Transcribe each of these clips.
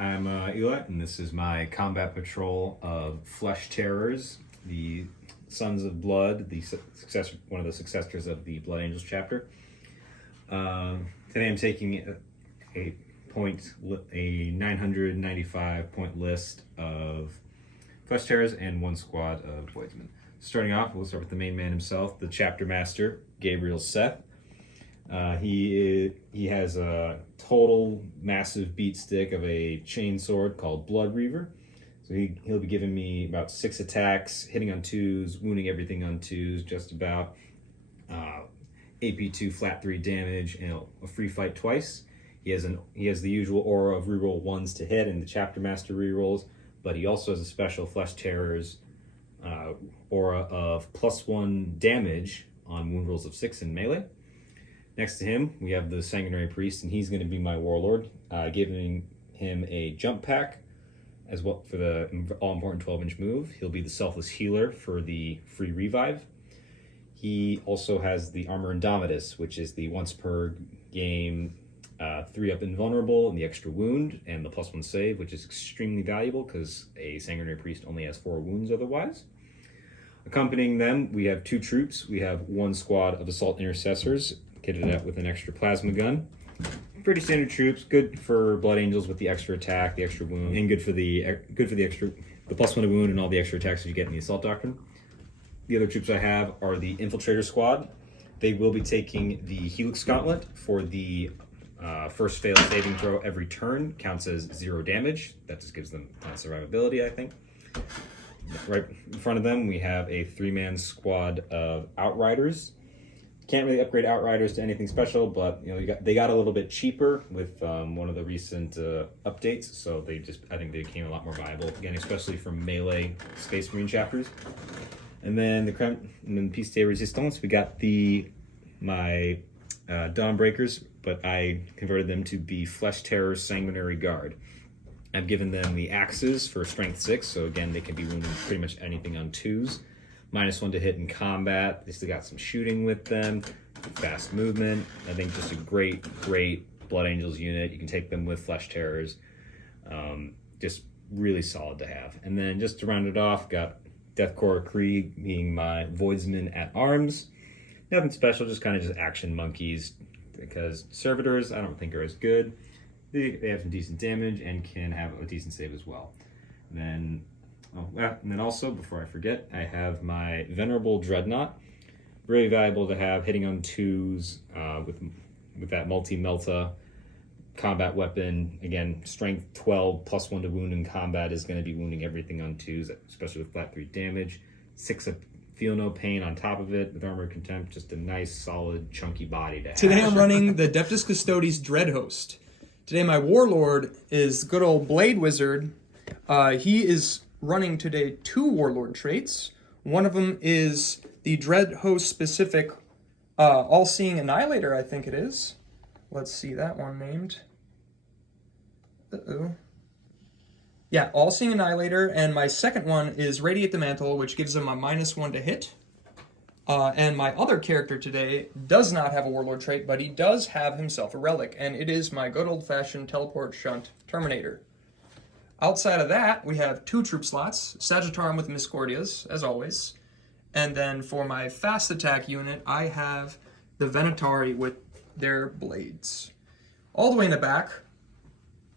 I'm Eli, and this is my combat patrol of Flesh Terrors, the Sons of Blood, one of the successors of the Blood Angels chapter. Today I'm taking a 995 point list of Flesh Terrors and one squad of Voidsmen. Starting off, we'll start with the main man himself, the chapter master, Gabriel Seth. He has a total massive beat stick of a chain sword called Blood Reaver. So he'll be giving me about 6 attacks, hitting on 2s, wounding everything on 2s, just about. AP2 flat 3 damage and a free fight twice. He has the usual aura of reroll 1s to hit and the chapter master rerolls, but he also has a special Flesh Terrors aura of +1 damage on wound rolls of 6 in melee. Next to him, we have the Sanguinary Priest, and he's going to be my warlord, giving him a jump pack as well for the all-important 12-inch move. He'll be the Selfless Healer for the free revive. He also has the Armor Indomitus, which is the once per game 3-up invulnerable and the extra wound, and the +1 save, which is extremely valuable because a Sanguinary Priest only has 4 wounds otherwise. Accompanying them, we have 2 troops. We have 1 squad of Assault Intercessors, kitted out with an extra plasma gun. Pretty standard troops, good for Blood Angels with the extra attack, the extra wound, and good for the +1 to wound and all the extra attacks that you get in the Assault Doctrine. The other troops I have are the Infiltrator Squad. They will be taking the Helix Gauntlet for the first failed saving throw every turn, counts as 0 damage. That just gives them survivability, I think. Right in front of them, we have a 3-man squad of Outriders. Can't really upgrade Outriders to anything special, but they got a little bit cheaper with one of the recent updates, so I think they became a lot more viable again, especially for melee Space Marine chapters. And then the Piece de Resistance, we got my Dawnbreakers, but I converted them to be Flesh Terror Sanguinary Guard. I've given them the axes for strength 6, so again they can be wounding pretty much anything on 2s. -1 to hit in combat. They still got some shooting with them, fast movement. I think just a great Blood Angels unit. You can take them with Flesh Terrors. Just really solid to have. And then just to round it off, got Deathcore Krieg being my Voidsmen at arms. Nothing special, just kind of just action monkeys, because Servitors I don't think are as good. They have some decent damage and can have a decent save as well. And then also, before I forget, I have my Venerable Dreadnought. Really valuable to have, hitting on 2s with that multi-melta combat weapon. Again, strength 12, +1 to wound in combat is going to be wounding everything on 2s, especially with flat 3 damage. 6 of Feel No Pain on top of it with Armor Contempt. Just a nice, solid, chunky body to have. Today I'm running the Adeptus Custodes Dreadhost. Today my warlord is good old Blade Wizard. He is running today 2 warlord traits. One of them is the Dreadhost specific All-Seeing Annihilator, I think it is. Let's see that one named. Yeah, All-Seeing Annihilator, and my second one is Radiate the Mantle, which gives him a -1 to hit. And my other character today does not have a warlord trait, but he does have himself a relic, and it is my good old-fashioned Teleport Shunt Terminator. Outside of that, we have 2 troop slots, Sagittarium with Miscordias, as always. And then for my fast attack unit, I have the Venatari with their blades. All the way in the back,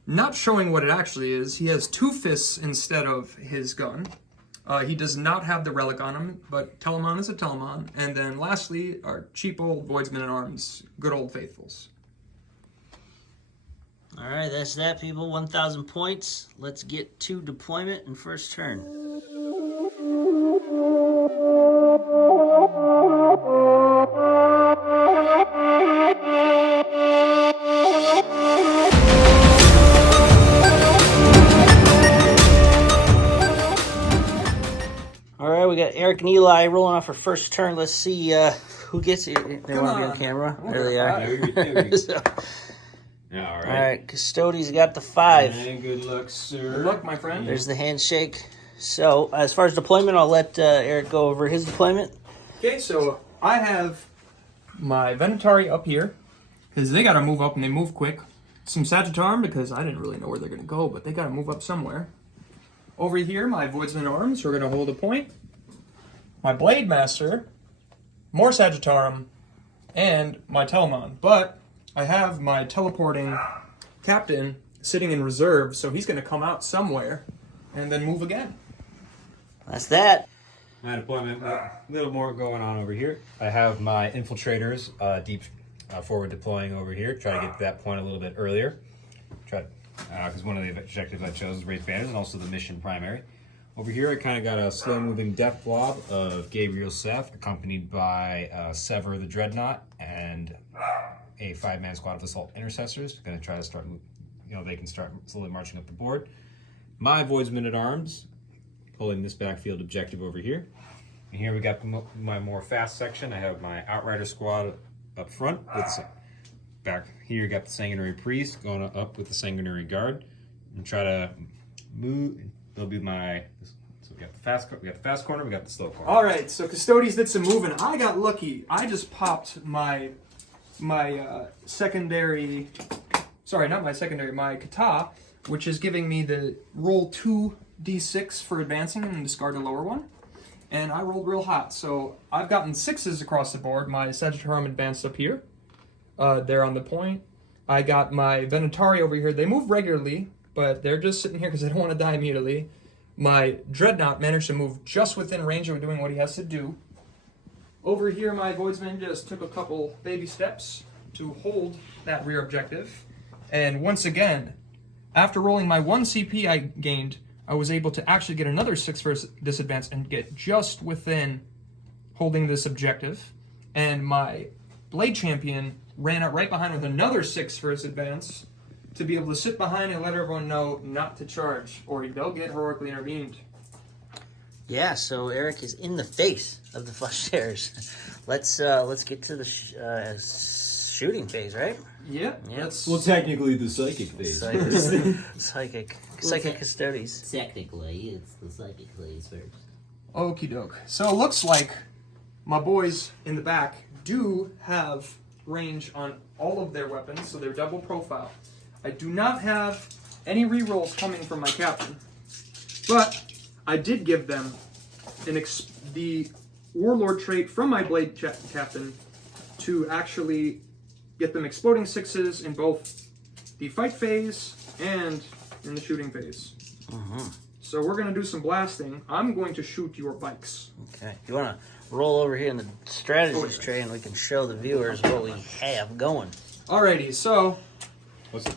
not showing what it actually is, he has 2 fists instead of his gun. He does not have the relic on him, but Telemon is a Telemon. And then lastly, our cheap old Voidsmen at Arms, good old faithfuls. All right, that's that, people. 1,000 points. Let's get to deployment and first turn. All right, we got Eric and Eli rolling off for first turn. Let's see who gets it. They want to be on camera. There they are. So, all right, Custodes got the 5. And good luck, sir. Good luck, my friend. There's the handshake. So, as far as deployment, I'll let Eric go over his deployment. Okay, so I have my Venatari up here, because they got to move up and they move quick. some Sagittarum because I didn't really know where they're going to go, but they got to move up somewhere. Over here, my Voidsman Arms are going to hold a point. My Blade Master, more Sagittarum, and my Telemon. But I have my teleporting captain sitting in reserve, so he's going to come out somewhere and then move again. That's that. My deployment, a little more going on over here. I have my infiltrators deep forward deploying over here. Try to get to that point a little bit earlier. Because one of the objectives I chose is raise banners and also the mission primary. Over here, I kind of got a slow-moving death blob of Gabriel Seth, accompanied by Sever the Dreadnought and a 5-man squad of assault intercessors. Going to try to start, they can start slowly marching up the board. My Voidsmen at Arms, pulling this backfield objective over here. And here we got my more fast section. I have my Outrider squad up front. Back here, got the Sanguinary Priest going up with the Sanguinary Guard, and try to move. They'll be my. So we got the fast corner. We got the slow corner. All right, so Custodes did some moving. I got lucky. I just popped my secondary. Sorry, not my secondary. My Kata, which is giving me the roll 2d6 for advancing and discard a lower one. And I rolled real hot, so I've gotten 6s across the board. My Sagittarum advanced up here. They're on the point. I got my Venatari over here. They move regularly, but they're just sitting here because they don't want to die immediately. My Dreadnought managed to move just within range of doing what he has to do. Over here, my Voidsman just took a couple baby steps to hold that rear objective. And once again, after rolling my 1 CP I gained, I was able to actually get another 6 for this advance and get just within holding this objective. And my Blade Champion ran up right behind with another 6 for his advance to be able to sit behind and let everyone know not to charge, or they'll get heroically intervened. Yeah, so Eric is in the face of the flush tears. Let's get to the shooting phase, right? Yeah. Well, technically the psychic phase. Psychic Custodes. Technically, it's the psychic phase first. Okie doke. So it looks like my boys in the back do have range on all of their weapons, so they're double profile. I do not have any rerolls coming from my captain, but I did give them the Warlord trait from my Blade captain to actually get them exploding 6s in both the fight phase and in the shooting phase. So we're going to do some blasting. I'm going to shoot your bikes. Okay. You want to roll over here in the strategies tray and we can show the viewers what we have going. Alrighty, so... What's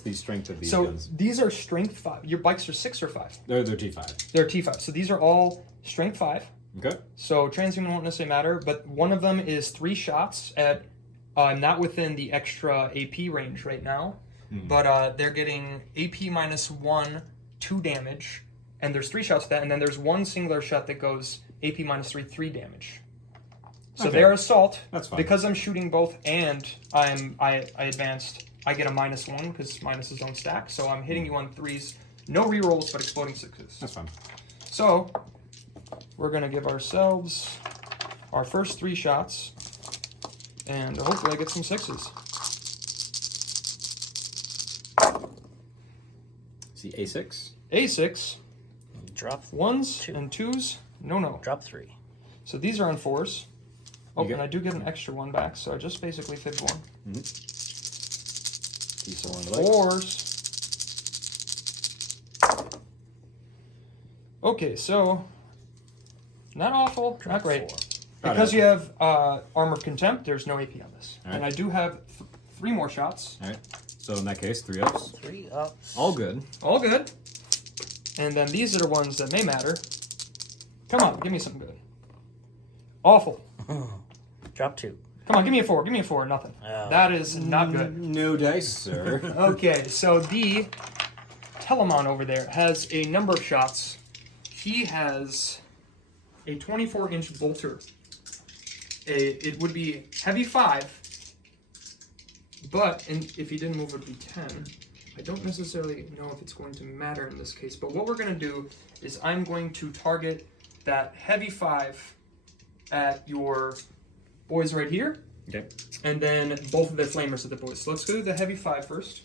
the strength of these guns? These are strength 5. Your bikes are 6 or 5? They're T5. They're T5. So these are all strength 5. Okay. So transhuman won't necessarily matter, but one of them is 3 shots at not within the extra AP range right now, but they're getting AP minus 1, 2 damage, and there's 3 shots of that, and then there's one singular shot that goes AP minus 3, 3 damage. So they're assault. That's fine. Because I'm shooting both and I advanced, I get a minus 1 because minus his own stack, so I'm hitting you on 3s. No rerolls, but exploding 6s. That's fine. So we're going to give ourselves our first 3 shots, and hopefully I get some 6s. See A6? A6. Drop 1s 2. and 2s. No. Drop 3. So these are on 4s. Oh, and I do get an extra 1 back, so I just basically fibbed 1. Piece of 1 4s. Okay, so not awful, not great. 4. Because you have Armor of Contempt, there's no AP on this. All right. And I do have 3 more shots. All right. So in that case, 3 ups. 3 ups. All good. All good. And then these are the ones that may matter. Come on, give me something good. Awful. Drop 2. Come on, give me a 4. Give me a 4. Nothing. Oh. That is not good. No dice, sir. Okay, so the Telemon over there has a number of shots. He has a 24-inch bolter. It would be heavy 5, but if he didn't move, it would be 10. I don't necessarily know if it's going to matter in this case, but what we're going to do is I'm going to target that heavy 5 at your boys right here, Okay. And then both of their flamers at the boys. So let's go to the heavy 5 first.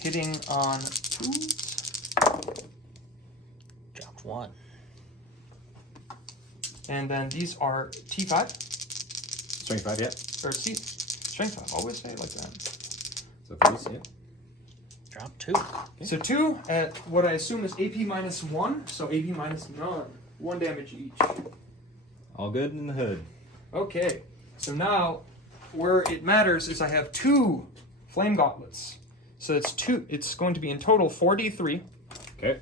Hitting on 2s. Dropped 1. And then these are T5. Strength 5, yeah. Or strength 5. Always say it like that. So 3s, yeah. Dropped 2. Okay. So 2 at what I assume is AP minus 1. So AP minus none. 1 damage each. All good in the hood. Okay. So now, where it matters is I have 2 flame gauntlets. So it's 2. It's going to be in total 4d3. Okay.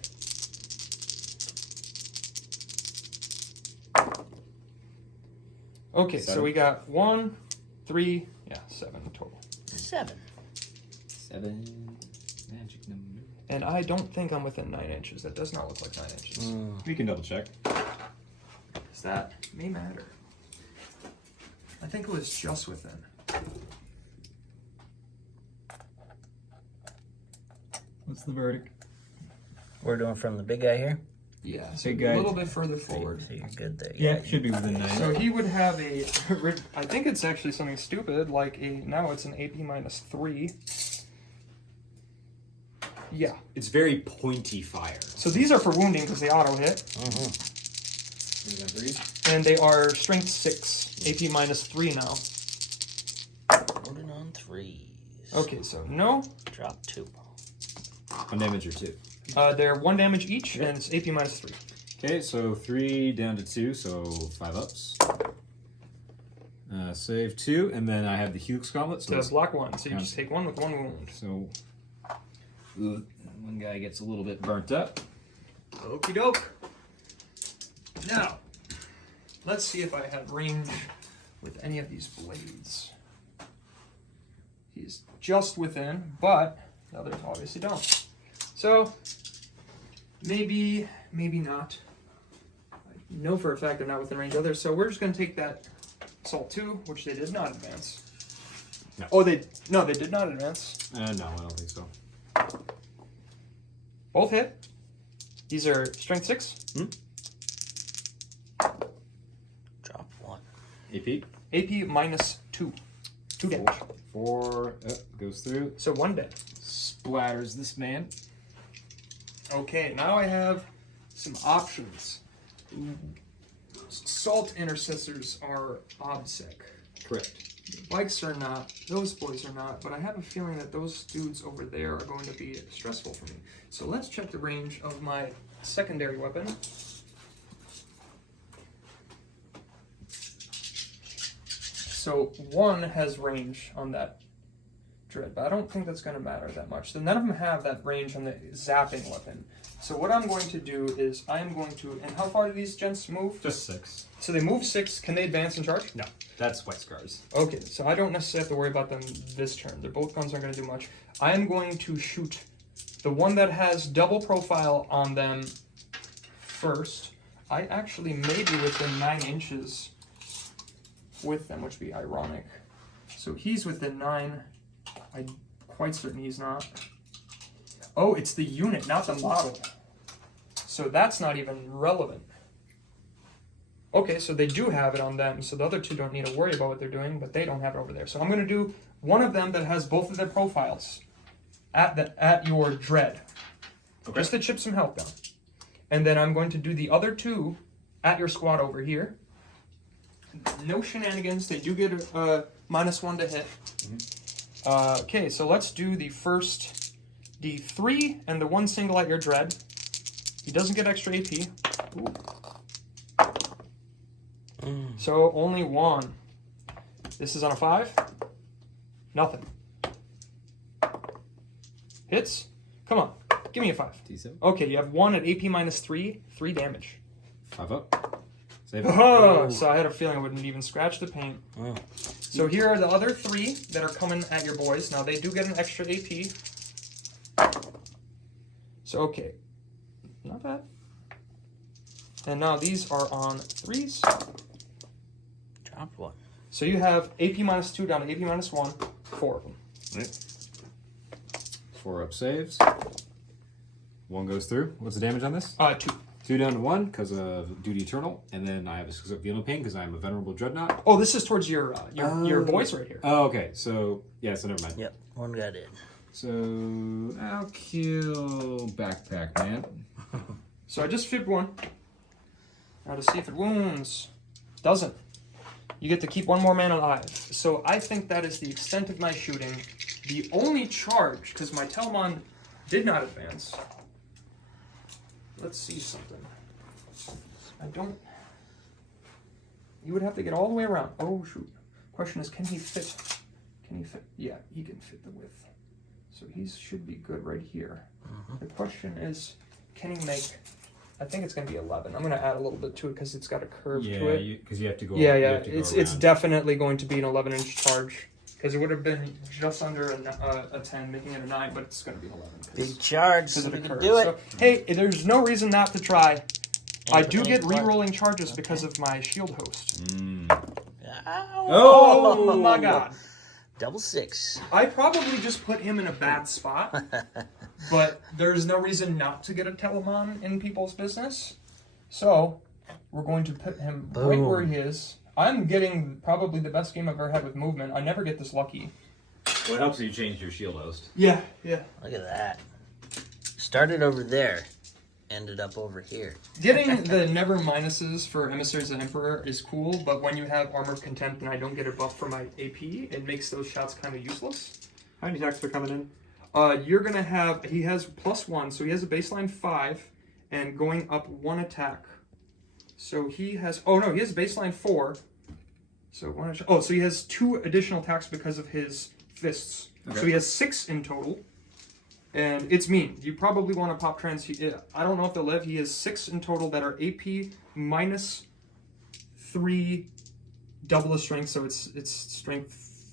Okay, 7. so we got 1, 3, 7 total. 7. 7. Magic number. And I don't think I'm within 9 inches. That does not look like 9 inches. We can double check. Because that may matter. I think it was just within. What's the verdict? We're doing from the big guy here? Yeah, so Big a guy. little bit further forward. So you're good there. Yeah, should be within 9. So he would have a, I think it's actually something stupid, like now it's an AP minus 3. Yeah. It's very pointy fire. So these are for wounding because they auto hit. And they are strength 6, AP minus 3 now. Loading on 3s. Okay, so no. Drop 2. 1 damage or 2. They're 1 damage each, and it's AP minus 3. Okay, so 3 down to 2, so 5 ups. Save 2, and then I have the Helix Gauntlet. So it's- block 1, so you just take 1 with 1 wound. So one guy gets a little bit burnt up. Okie doke. Now, let's see if I have range with any of these blades. He's just within, but the others obviously don't. So, maybe not. I know for a fact they're not within range of others, so we're just going to take that Assault 2, which they did not advance. No. Oh, they did not advance. No, I don't think so. Both hit. These are strength 6. Drop 1. AP. AP minus 2. 2 damage. 4 goes through. So 1 dead. Splatters this man. Okay, now I have some options. Salt intercessors are obsec. Correct. Bikes are not. Those boys are not. But I have a feeling that those dudes over there are going to be stressful for me. So let's check the range of my secondary weapon. So 1 has range on that dread, but I don't think that's going to matter that much. So none of them have that range on the zapping weapon. So what I'm going to do is I am going to, and how far do these gents move? Just 6. So they move 6. Can they advance and charge? No, that's White Scars. Okay, so I don't necessarily have to worry about them this turn. Their both guns aren't going to do much. I am going to shoot the one that has double profile on them first. I actually may be within 9 inches with them, which would be ironic. So he's within 9. I'm quite certain he's not. Oh, it's the unit, not the model. So that's not even relevant. Okay, so they do have it on them, so the other two don't need to worry about what they're doing, but they don't have it over there. So I'm going to do one of them that has both of their profiles at your dread. Okay. Just to chip some health down. And then I'm going to do the other 2 at your squad over here. No shenanigans. They do get a -1 to hit. Okay, so let's do the first D3 and the 1 single at your dread. He doesn't get extra AP. Ooh. So only 1. This is on a 5. Nothing. Hits. Come on. Give me a 5. T7. Okay, you have 1 at AP -3. 3 damage. 5 up. Save it. Oh, so I had a feeling I wouldn't even scratch the paint. Oh. So here are the other 3 that are coming at your boys. Now they do get an extra AP. So okay. Not bad. And now these are on 3s. Dropped 1. So you have AP -2 down to AP -1. 4 of them. Right. 4 up saves. 1 goes through. What's the damage on this? 2. 2 down to 1 because of Duty Eternal, and then I have a Veil of Pain because I'm a Venerable Dreadnought. Oh, this is towards your voice right here. Oh, okay. So, yeah, so never mind. Yep, one got in. So, I'll kill Backpack Man. So I just fibbed one. Now to see if it wounds. Doesn't. You get to keep one more man alive. So I think that is the extent of my shooting. The only charge, because my Telemon did not advance. Let's see something. I don't... You would have to get all the way around. Oh, shoot. Question is, can he fit? Can he fit? Yeah, he can fit the width. So he should be good right here. The question is, can he make... I think it's going to be 11. I'm going to add a little bit to it because it's got a curve to it. Because you have to go. Yeah, you yeah. have to go It's around. definitely going to be an 11-inch charge because it would have been just under a 10, making it a 9, but it's going to be an 11. Big charge, Because so of we the can curve. do it. So, hey, there's no reason not to try. I do get What? re-rolling charges because of my shield host. Ow. Oh my god. Double 6. I probably just put him in a bad spot, but there's no reason not to get a Telemon in people's business. So, we're going to put him right where he is. I'm getting probably the best game I've ever had with movement. I never get this lucky. Well, it helps you change your shield host. Yeah, yeah. Look at that. Started over there. Ended up over here. Getting the never minuses for Emissaries of the Emperor is cool, but when you have Armor of Contempt and I don't get a buff for my AP, it makes those shots kind of useless. How many attacks are coming in? You're going to have... He has +1, so he has a baseline 5, and going up 1 attack. So he has... Oh, no, he has a baseline 4. So so he has 2 additional attacks because of his fists. Okay. So he has 6 in total. And it's mean. You probably want to pop trans... I don't know if they'll live. He has 6 in total that are AP minus 3 double the strength, so it's strength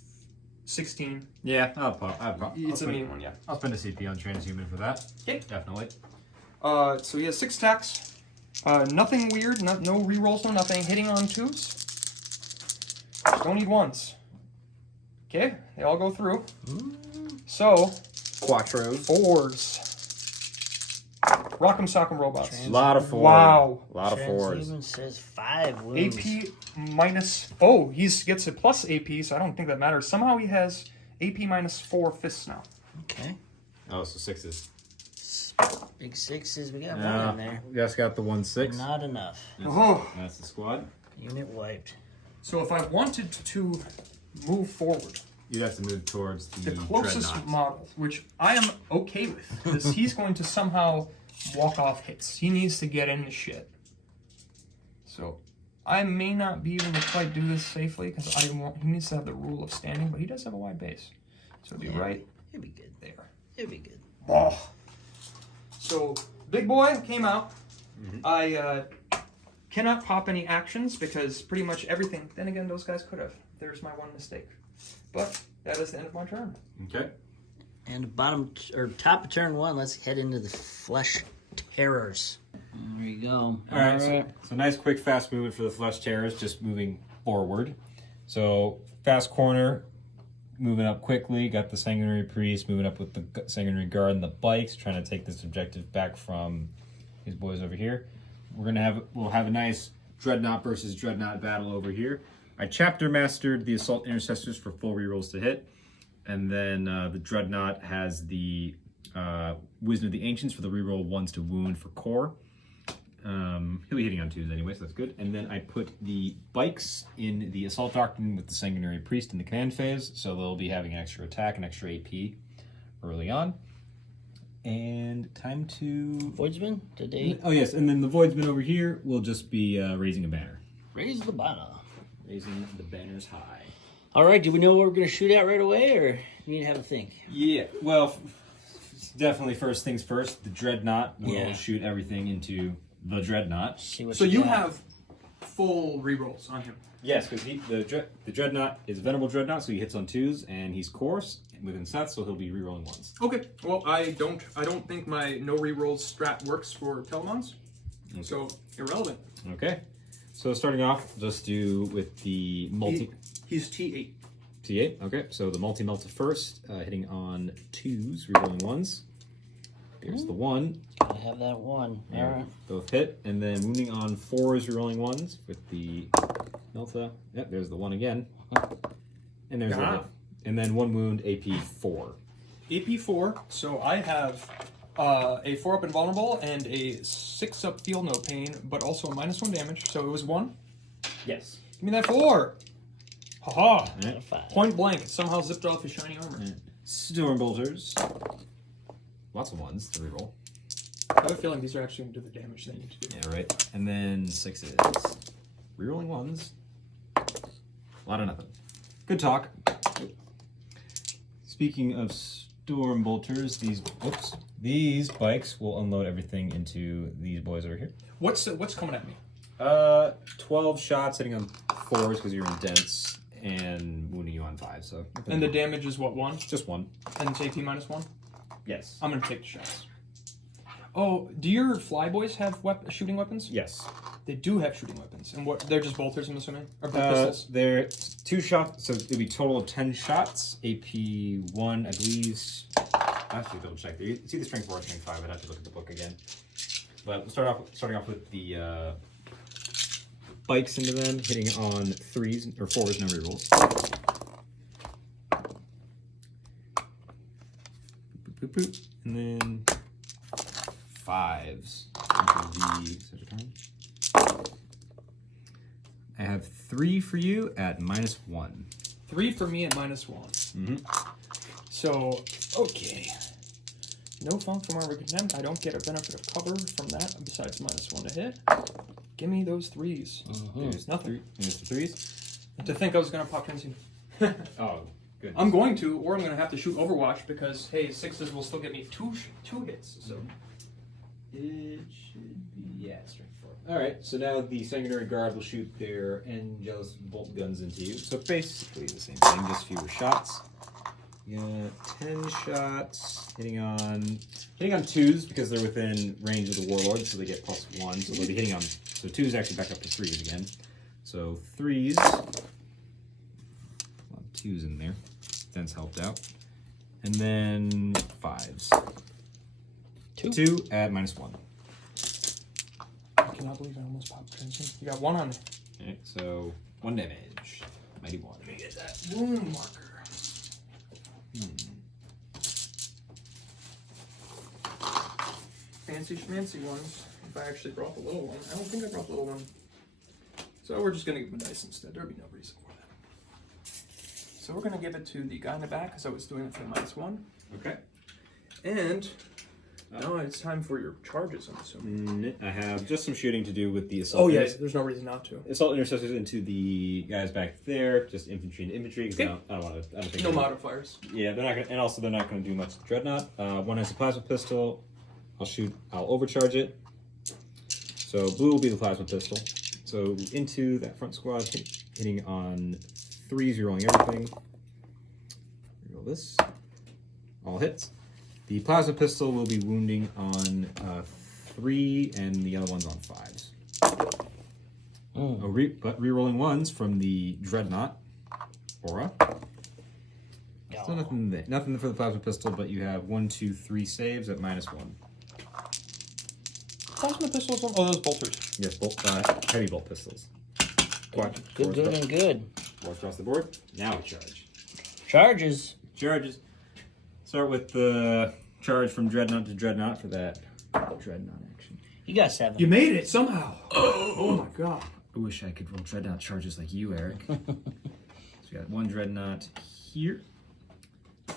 16. Yeah, I'll pop. It's a mean one, yeah. I'll spend a CP on Transhuman for that. Okay. Definitely. So he has 6 attacks. Nothing weird. No rerolls, no nothing. Hitting on 2s. Don't need 1s. Okay, they all go through. So... Quattros. 4s. Rock'em Sock'em Robots. A lot of 4s. Wow. A lot of 4s. Even says 5 wounds. AP minus... Oh, he gets a plus AP, so I don't think that matters. Somehow he has AP minus 4 fists now. Okay. Oh, so 6s. Big 6s. We got one in there. We just got the 1/6. Not enough. Oh. That's the squad. Unit wiped. So if I wanted to move forward, You'd have to move towards the closest Dreadnought. model, which I am okay with, because he's going to somehow walk off hits. He needs to get in the shit. So I may not be able to quite do this safely, because he needs to have the rule of standing, but he does have a wide base. So it'll be right It'd be good. there. It'd be good. Oh. So big boy came out. I cannot pop any actions because pretty much everything. Then again, those guys could have. There's my one mistake. But that is the end of my turn. Okay. And top of turn 1, let's head into the Flesh Terrors. There you go. All right. So nice, quick, fast movement for the Flesh Terrors, just moving forward. So fast corner, moving up quickly. Got the Sanguinary Priest moving up with the Sanguinary Guard and the bikes, trying to take this objective back from these boys over here. We'll have a nice Dreadnought versus Dreadnought battle over here. I chapter mastered the Assault Intercessors for full rerolls to hit, and then the Dreadnought has the Wisdom of the Ancients for the reroll 1s to wound for core. He'll be hitting on 2s anyway, so that's good. And then I put the bikes in the Assault Doctrine with the Sanguinary Priest in the command phase, so they'll be having an extra attack and extra AP early on. And time to... Voidsman, today. Oh yes, and then the Voidsman over here will just be raising a banner. Raise the banner. Raising the banners high. All right, do we know what we're going to shoot at right away, or you need to have a think? Yeah, well, definitely first things first. The Dreadnought will Yeah. shoot everything into the Dreadnought. See what So you got. have full rerolls on him. Yes, because the Dreadnought is a Venerable Dreadnought, so he hits on 2s, and he's coarse within Seth, so he'll be rerolling 1s. Okay. Well, I don't think my no rerolls strat works for Telemons. Okay. So irrelevant. Okay, so starting off, just do with the multi... He's T8. T8, okay, so the multi-melta first, hitting on 2s, rerolling 1s. There's the 1. Gotta have that 1. All right. Both hit, and then wounding on 4s, rerolling 1s with the Melta. Yep, there's the 1 again. And there's the hit. And then 1 wound, AP 4. AP 4. So I have a 4-up invulnerable and a 6-up feel no pain, but also a -1 damage. So it was 1. Yes. Give me that 4. Haha. Right. 5. Point blank. Somehow zipped off his shiny armor. Stormbolters. Lots of 1s to reroll. I have a feeling these are actually going to do the damage they need to do. Yeah, right. And then 6s. Rerolling 1s. A lot of nothing. Good talk. Speaking of Stormbolters, these bikes will unload everything into these boys over here. What's coming at me? 12 shots hitting on 4s because you're in dense and wounding you on 5. So. And the damage is what, 1? Just 1. And it's AP -1? Yes. I'm going to take the shots. Oh, do your flyboys have shooting weapons? Yes. They do have shooting weapons. And what? They're just bolters, I'm assuming? Or pistols? They're 2 shots, so it'll be total of 10 shots. AP 1, I believe. I have to double check. It's either strength 4 or strength 5. I'd have to look at the book again. But we'll starting off with the bikes into them, hitting on 3s or 4s, no rerolls. Boop, boop, boop. And then 5s I have 3 for you at -1. 3 for me at -1. Mm-hmm. So, okay. No funk from armor contempt. I don't get a benefit of cover from that besides -1 to hit. Give me those 3s. There's Nothing. There's the 3s. To think I was going to pop Transcend. Oh, good. I'm going to, or I'm going to have to shoot Overwatch because, hey, 6s will still get me two hits. So It should be, yeah, strength 4. Alright, so now the Sanguinary Guard will shoot their Angelus bolt guns into you. So basically the same thing, just fewer shots. You got 10 shots, hitting on 2s because they're within range of the Warlord, so they get +1. So they'll be hitting on, so 2s actually back up to 3s again. So 3s, a lot of 2s in there. Dense helped out. And then 5s. 2 at -1. I cannot believe I almost popped Transcend. You got 1 on me. Alright, so 1 damage. Mighty 1. Let me get that wound marker. Fancy schmancy ones. If I actually brought the little one. I don't think I brought the little one. So we're just going to give him a dice instead. There'll be no reason for that. So we're going to give it to the guy in the back because I was doing it for -1. Okay. And now it's time for your charges, I'm assuming. I have just some shooting to do with the assault. Oh, yes. There's no reason not to. Assault intercessors into the guys back there, just infantry and infantry. Because Okay. I don't want to. I don't think No modifiers. Yeah, they're not gonna, and also they're not going to do much to Dreadnought. One has a plasma pistol. I'll overcharge it. So blue will be the plasma pistol. So into that front squad, hitting on 3s, you're rolling everything. Reroll this. All hits. The plasma pistol will be wounding on 3, and the other one's on 5s. But re-rolling 1s from the Dreadnought aura. Still nothing there. Nothing for the plasma pistol, but you have 1, 2, 3 saves at -1. Plasma pistols on. Oh, those bolters. Yes, heavy bolt pistols. Good. Four across the board. Now we charge. Charges. Charges. Start with the charge from Dreadnought to Dreadnought for that Dreadnought action. You got 7. You made it somehow. Oh my god. I wish I could roll Dreadnought charges like you, Eric. So we got 1 Dreadnought here.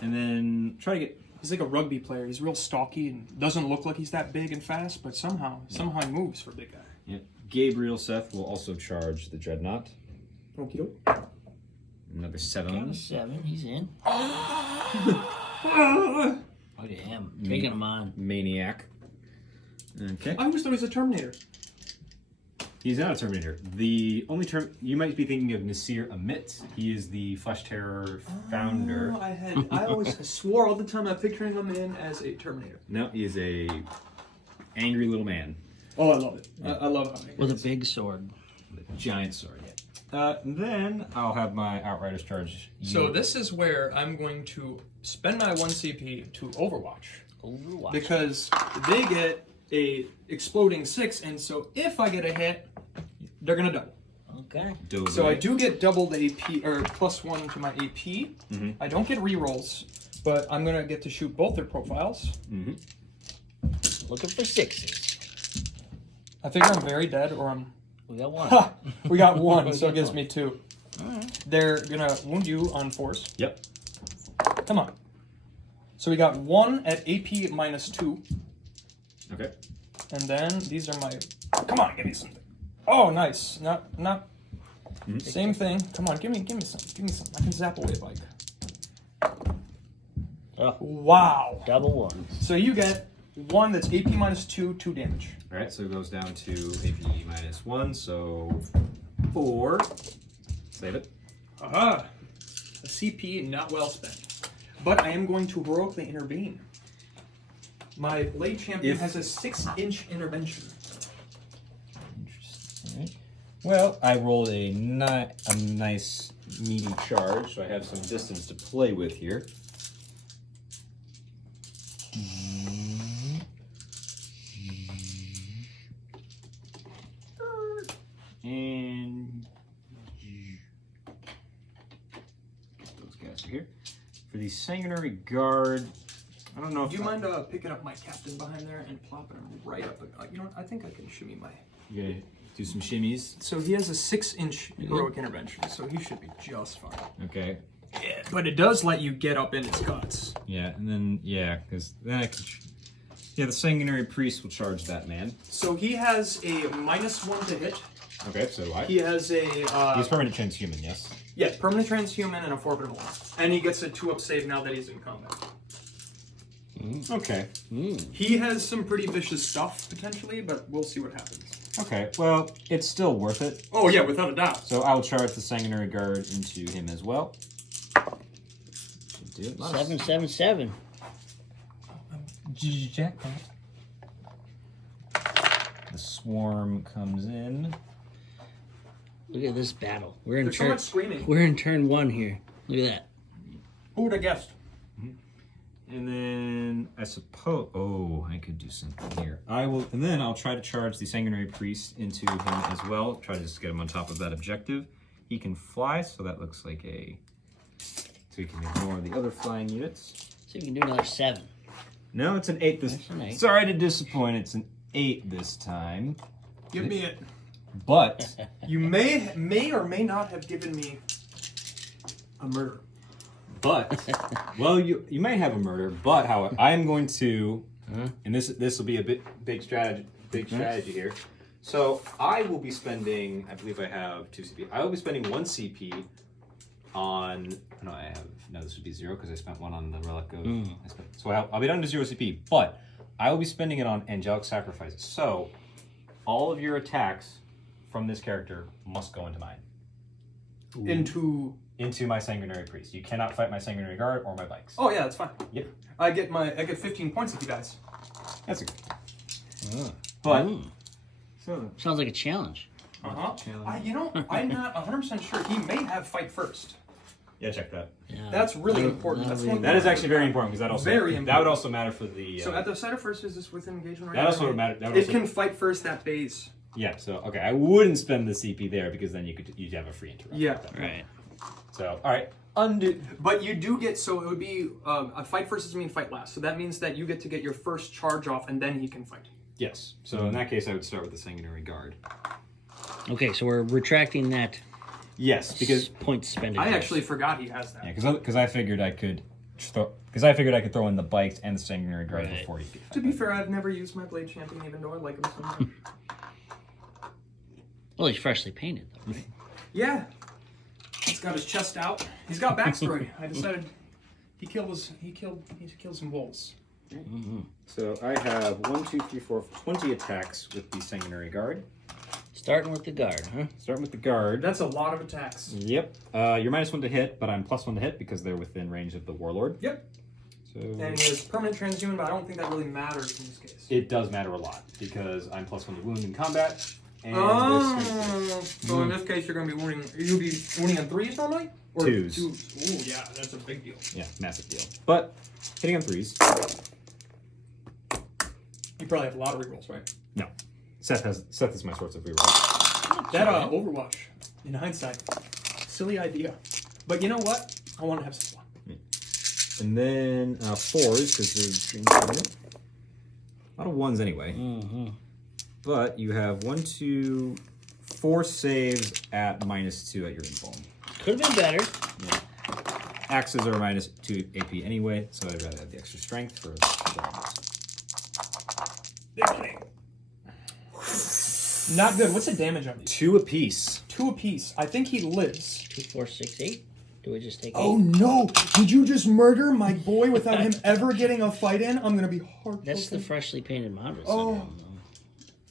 And then try to get... He's like a rugby player. He's real stocky and doesn't look like he's that big and fast, but somehow he moves for a big guy. Yeah. Gabriel Seth will also charge the Dreadnought. Okie doke. Another 7. Got a 7. He's in. Look at him. Taking him on. Maniac. Okay. I always thought he was a Terminator. He's not a Terminator. The only term you might be thinking of Nasir Amit. He is the Flesh Terror founder. Oh, I always swore all the time I'm picturing him in as a Terminator. No, he is a angry little man. Oh, I love it. I love how With a big sword. With a giant sword. Then I'll have my Outriders charge. So this is where I'm going to spend my 1 CP to Overwatch. Overwatch. Because they get a exploding 6, and so if I get a hit, they're gonna double. Okay. So I do get double the AP, or +1 to my AP. I don't get rerolls, but I'm gonna get to shoot both their profiles. Looking for 6s. I figure I'm very dead, or I'm... We got 1. Ha! We got 1, so it gives 1. me 2. Alright. They're gonna wound you on force. Yep. Come on. So we got 1 at AP -2. Okay. And then these are my... Come on, give me something. Oh, nice. Not... Same thing. Come on, give me some. Give me some. I can zap away a bike. Oh, Wow. double 1. So you get 1 that's AP -2, 2 damage. All right, so it goes down to AP -1, so 4. Save it. Aha! A CP not well spent. But I am going to heroically intervene. My blade champion has a 6-inch intervention. Interesting. Right. Well, I rolled a nice meaty charge, so I have some distance to play with here. And those guys are here. For the sanguinary guard, I don't know if Do you mind picking up my captain behind there and plopping him right up? You know what? I think I can shimmy my... you're gonna do some shimmies. So he has a 6-inch heroic intervention, so he should be just fine. Okay. Yeah, but it does let you get up in its guts. Yeah, and then because then I can. The sanguinary priest will charge that man. So he has a -1 to hit. Okay, so do I. He has a He's permanent transhuman, yes. yeah, permanent transhuman and a forfeitable. And he gets a 2-up save now that he's in combat. Okay. He has some pretty vicious stuff potentially, but we'll see what happens. Okay. Well, it's still worth it. Oh yeah, without a doubt. So I will charge the sanguinary guard into him as well. Should do it. 777. Jackpot. The swarm comes in. Look at this battle. We're in There's so turn. much screaming. We're in turn 1 here. Look at that. Who would have guessed? And then I suppose, I could do something here. And then I'll try to charge the sanguinary priest into him as well. Try to just get him on top of that objective. He can fly, so that looks like so he can ignore the other flying units. See if we can do another 7. No, it's an 8 this That's an 8. Sorry to disappoint, it's an 8 this time. Give me it. But You may or may not have given me a murder. well, you might have a murder, but how I am going to, and this will be a big strategy here. So I will be spending, I believe I have 2 CP. I will be spending 1 CP on. This would be 0 because I spent 1 on the relic of. So I'll be down to 0 CP, but I will be spending it on angelic sacrifices. So all of your attacks from this character must go into mine. Into my sanguinary priest. You cannot fight my sanguinary guard or my bikes. Oh yeah, that's fine. Yep. I get 15 points if he dies. That's a But so Sounds like a challenge. I'm not 100% sure. He may have fight first. yeah, check that. Yeah. That's really important. That's one That is actually very important because Very that important. would also matter for the. So at the side of first, is this with engagement right that now? also would matter. That would It also, can fight first that phase. Yeah. So okay, I wouldn't spend the CP there because then you'd have a free interrupt. Yeah. Right. So all right. But you do get, so it would be a fight first doesn't mean fight last. So that means that you get to get your first charge off and then he can fight. Yes. So in that case, I would start with the sanguinary guard. Okay, so we're retracting that Yes, because point spending. I actually forgot he has that. yeah, because I figured I could throw in the bikes and the sanguinary guard Right. before you could. To be fair, I've never used my blade champion, even though I like him so much. Well, he's freshly painted, though, right? Yeah. He's got his chest out. He's got backstory. I decided he killed some wolves. So I have 1, 2, 3, 4, 20 attacks with the sanguinary guard. Starting with the guard, huh? Starting with the guard. That's a lot of attacks. Yep. You're -1 to hit, but I'm +1 to hit because they're within range of the warlord. Yep. So And he has permanent transhuman, but I don't think that really matters in this case. it does matter a lot because I'm +1 to wound in combat. And So in this case, you'll be wounding on 3s normally? Or twos. Ooh, yeah, that's a big deal. Yeah, massive deal. But hitting on threes. You probably have a lot of rerolls, right? No. Seth is my source of reroll. That Overwatch, in hindsight, silly idea. But you know what? I want to have some fun. And then fours, because there's a lot of ones anyway. Mm-hmm. But you have 1, 2, 4 saves at -2 at your invuln. Could have been better. Yeah. Axes are -2 AP anyway, so I'd rather have the extra strength for Not good. What's the damage on these? 2 apiece. 2 apiece. I think he lives. 2, 4, 6, 8. Do we just take 8? Oh no! Did you just murder my boy without him ever getting a fight in? I'm gonna be heartbroken. That's the freshly painted model. Oh.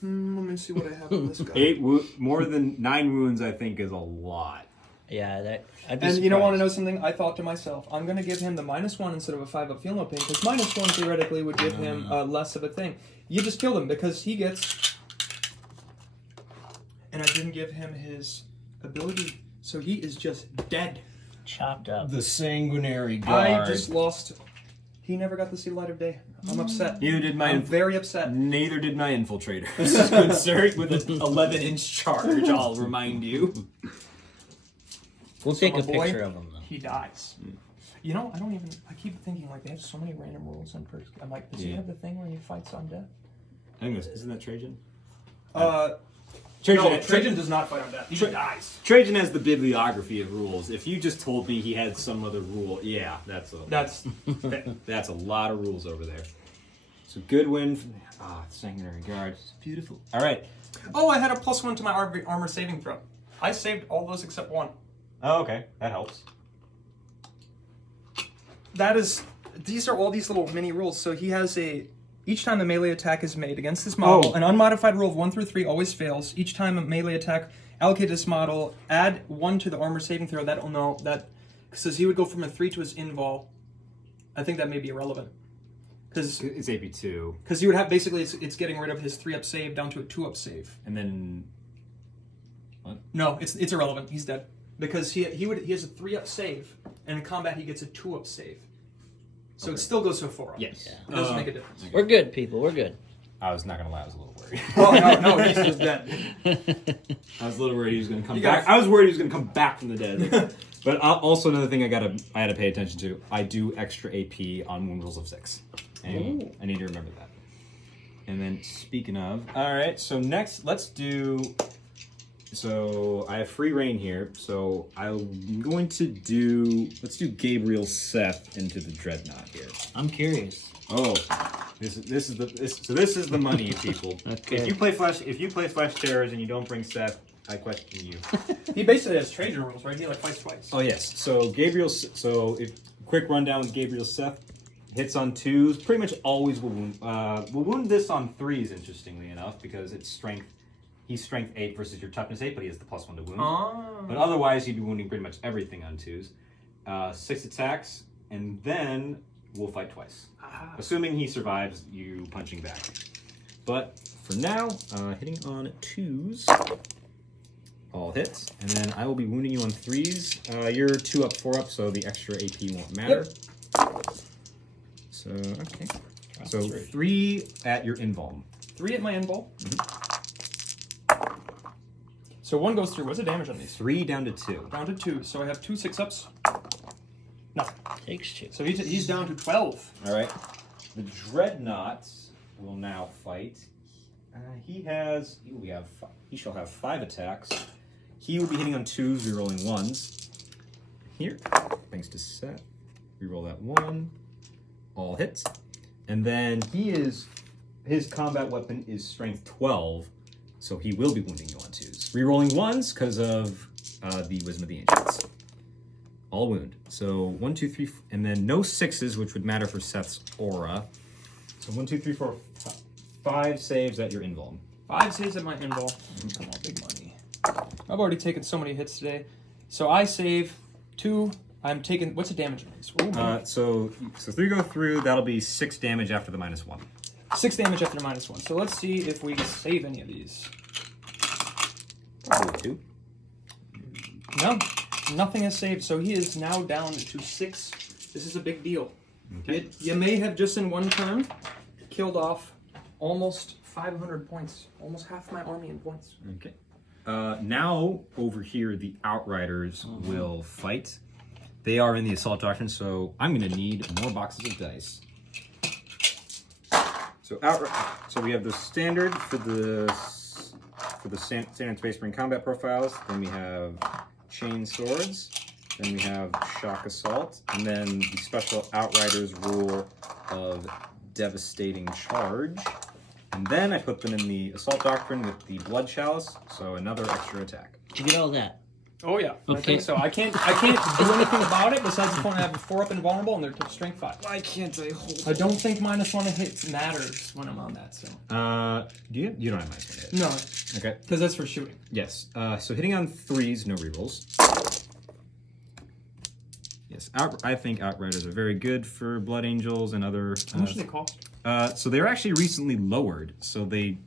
Let me see what I have on this guy. More than 9 wounds, I think, is a lot. Yeah, that. I'd be And surprised. you don't want to know something? I thought to myself, I'm going to give him the -1 instead of a 5 up feel no pain, because -1 theoretically would give him less of a thing. You just killed him because he gets... And I didn't give him his ability, so he is just dead. Chopped up. The sanguinary guard. I just lost... He never got to see the light of day. I'm upset. You did my... I'm very upset. Neither did my infiltrator. This is concerned with an 11-inch charge, I'll remind you. We'll So take my a boy, picture of him, though. He dies. You know, I keep thinking, like, they have so many random rules in first. I'm like, does he have the thing where he fights on death? I think isn't that Trajan? Trajan does not fight on death. He dies. Trajan has the bibliography of rules. If you just told me he had some other rule, yeah, that's a lot of rules over there. So good win. Sanguinary guard. It's beautiful. All right. Oh, I had a +1 to my armor saving throw. I saved all those except 1. Oh, okay. That helps. These are all these little mini rules. So he has each time a melee attack is made against this model, an unmodified rule of 1 through 3 always fails. Each time a melee attack allocated this model, add 1 to the armor saving throw. That says he would go from a 3 to his invul. I think that may be irrelevant. Because it's AP2. Because you would have basically it's getting rid of his 3-up save down to a 2-up save. And then what? No, it's irrelevant. He's dead. Because he has a 3-up save, and in combat he gets a 2-up save. So it still goes to a 4-up. Yes. It doesn't make a difference. We're good, people. We're good. I was not going to lie. I was a little worried. Oh, no, he's just dead. I was a little worried he was going to come back. I was worried he was going to come back from the dead. But also another thing I had to pay attention to. I do extra AP on wound rolls of 6. And I need to remember that. And then speaking of, all right. So next, let's do. So I have free reign here. So I'm going to do. Let's do Gabriel Seth into the Dreadnought here. I'm curious. Oh, this is the money, people. Okay. If you play Flesh Terrors and you don't bring Seth, I question you. He basically has Trajan rules, right? He fights twice. Oh yes. So Gabriel. So quick rundown with Gabriel Seth. Hits on 2s. Pretty much always will wound. Will wound this on 3s. Interestingly enough, because it's strength. He's strength 8 versus your toughness 8, but he has the +1 to wound. Oh. But otherwise, he'd be wounding pretty much everything on 2s. 6 attacks, and then we'll fight twice. Assuming he survives you punching back. But for now, hitting on 2s. All hits. And then I will be wounding you on 3s. You're 2-up, 4-up, so the extra AP won't matter. Yep. So, okay. So 3 at your invuln. 3 at my invul. So 1 goes through. What's the damage on these? 3 down to 2. Down to 2. So I have 2 6-ups. Nothing. Takes 2. So he's down to 12. All right. The Dreadnoughts will now fight. He shall have 5 attacks. He will be hitting on 2s, rerolling 1s. Here, thanks to Seth, reroll that 1. All hits. And then his combat weapon is strength 12, so he will be wounding you on 2s. Rerolling 1s because of the Wisdom of the Ancients. All wound. So 1, 2, 3, and then no 6s, which would matter for Seth's aura. So 1, 2, 3, 4, 5 saves at your invuln. 5 saves at my invul. Come on, big money. I've already taken so many hits today. So I save 2. I'm taking. What's the damage on these? So 3 go through. That'll be 6 damage after the -1. 6 damage after -1. So let's see if we save any of these. Probably 2. No. Nothing is saved, so he is now down to 6. This is a big deal. Okay. You may have just in one turn killed off almost 500 points, almost half my army in points. Okay. Now over here, the Outriders will fight. They are in the Assault Doctrine, so I'm going to need more boxes of dice. So we have the standard for the standard Space Marine combat profiles. Then we have chain swords. Then we have shock assault, and then the special Outriders rule of devastating charge. And then I put them in the Assault Doctrine with the Blood Chalice, so another extra attack. Did you get all that? Oh yeah, I Okay. think so. I can't do anything about it besides the point I have a 4-up invulnerable and they're strength 5. Why can't I hold? I don't think -1 to hit matters when I'm on that. So Do you? You don't have -1 hit. no, Okay. because that's for shooting. Yes. So hitting on 3s, no rerolls. Yes. I think Outriders are very good for Blood Angels and other. How much do they cost? So they're actually recently lowered. So they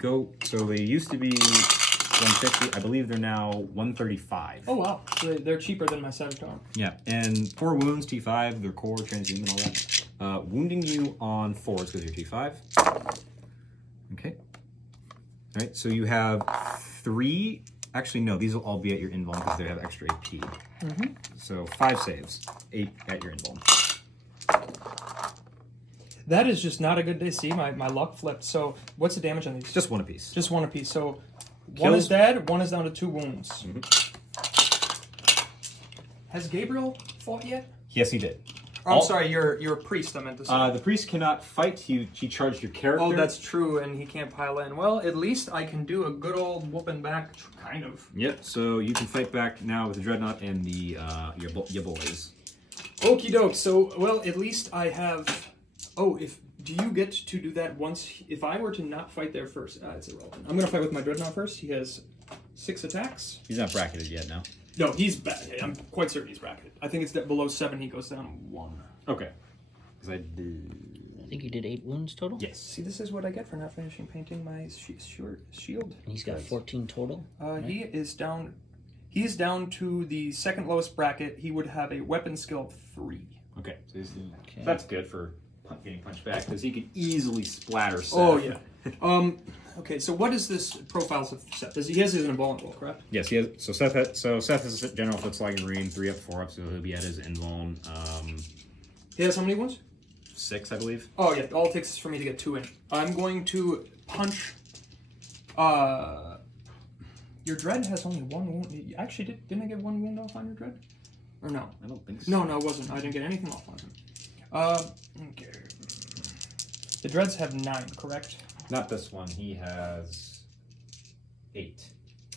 used to be 150. I believe they're now 135. Oh wow, so they're cheaper than my Sagitar. Yeah, and 4 wounds, T5, their core, transhuman, all that. Wounding you on 4s because you're T5. Okay. All right, so you have 3. Actually, no, these will all be at your invuln because they have extra AP. So 5 saves, 8 at your invuln. That is just not a good day. See, my luck flipped. So what's the damage on these? Just 1 apiece. Just 1 apiece. So 1 is dead, 1 is down to 2 wounds. Has Gabriel fought yet? Yes, he did. I'm sorry, you're a priest, I meant to say. The priest cannot fight. He charged your character. Oh, that's true, and he can't pile in. Well, at least I can do a good old whooping back, kind of. Yep, so you can fight back now with the Dreadnought and the your boys. Okie doke. So, well, at least I have. Oh, do you get to do that once? If I were to not fight there first, it's irrelevant. I'm gonna fight with my Dreadnought first. He has 6 attacks. He's not bracketed yet, no. No, he's bad. I'm quite certain he's bracketed. I think it's that below 7 he goes down 1. Okay. Because I did. I think you did 8 wounds total. Yes. See, this is what I get for not finishing painting my shield. And he's got 14 total. He is down. He's down to the second lowest bracket. He would have a weapon skill of 3. Okay. So that's good for getting punched back because he could easily splatter Seth. Oh yeah. Okay. So what is this profile of Seth? He has his invulnerable, correct? Yes, he has. So Seth is a general foot-slogging marine, 3 up, 4 up, so he'll be at his invuln. He has how many wounds? 6, I believe. Oh yeah. All it takes is for me to get 2 in. I'm going to punch. Your dread has only 1 wound. Actually, didn't I get 1 wound off on your dread? Or no? I don't think so. No, it wasn't. I didn't get anything off on him. Okay. The dreads have 9, correct? Not this one. He has 8.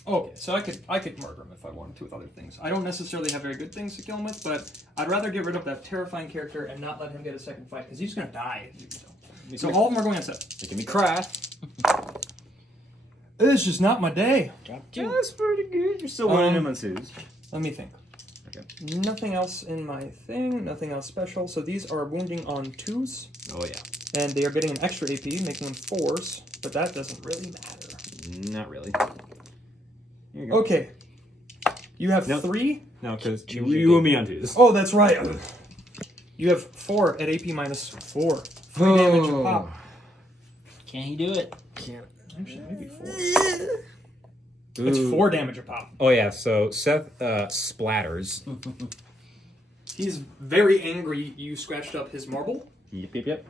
Okay, so I could murder him if I wanted to with other things. I don't necessarily have very good things to kill him with, but I'd rather get rid of that terrifying character and not let him get a second fight because he's gonna die. So all of them are going on Seth. Making me cry. It's just not my day. Drop 2. That's pretty good. You're still winning him on 2s. Let me think. Okay. Nothing else in my thing. Nothing else special. So these are wounding on 2s. Oh yeah. And they are getting an extra AP, making them 4s, but that doesn't really matter. Not really. Here you go. Okay. You have Nope. 3? No, because you and me on 2s. Oh, that's right. You have 4 at AP minus 4. 3 damage a pop. Can he do it? Actually, maybe 4. Ooh. It's 4 damage a pop. Oh yeah, so Seth splatters. He's very angry you scratched up his marble. Yep.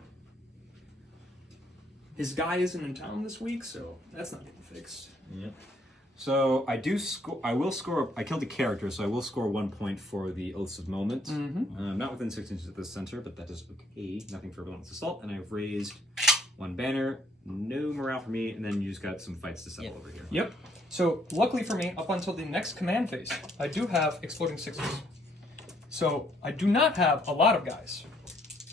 His guy isn't in town this week, so that's not getting fixed. Yep. So I will score. I killed a character, so I will score 1 point for the Oaths of Moment. Not within 6 inches of the center, but that is okay. Nothing for Relentless Assault, and I've raised 1 banner. No morale for me, and then you just got some fights to settle over here. Yep. So luckily for me, up until the next command phase, I do have exploding 6s. So I do not have a lot of guys.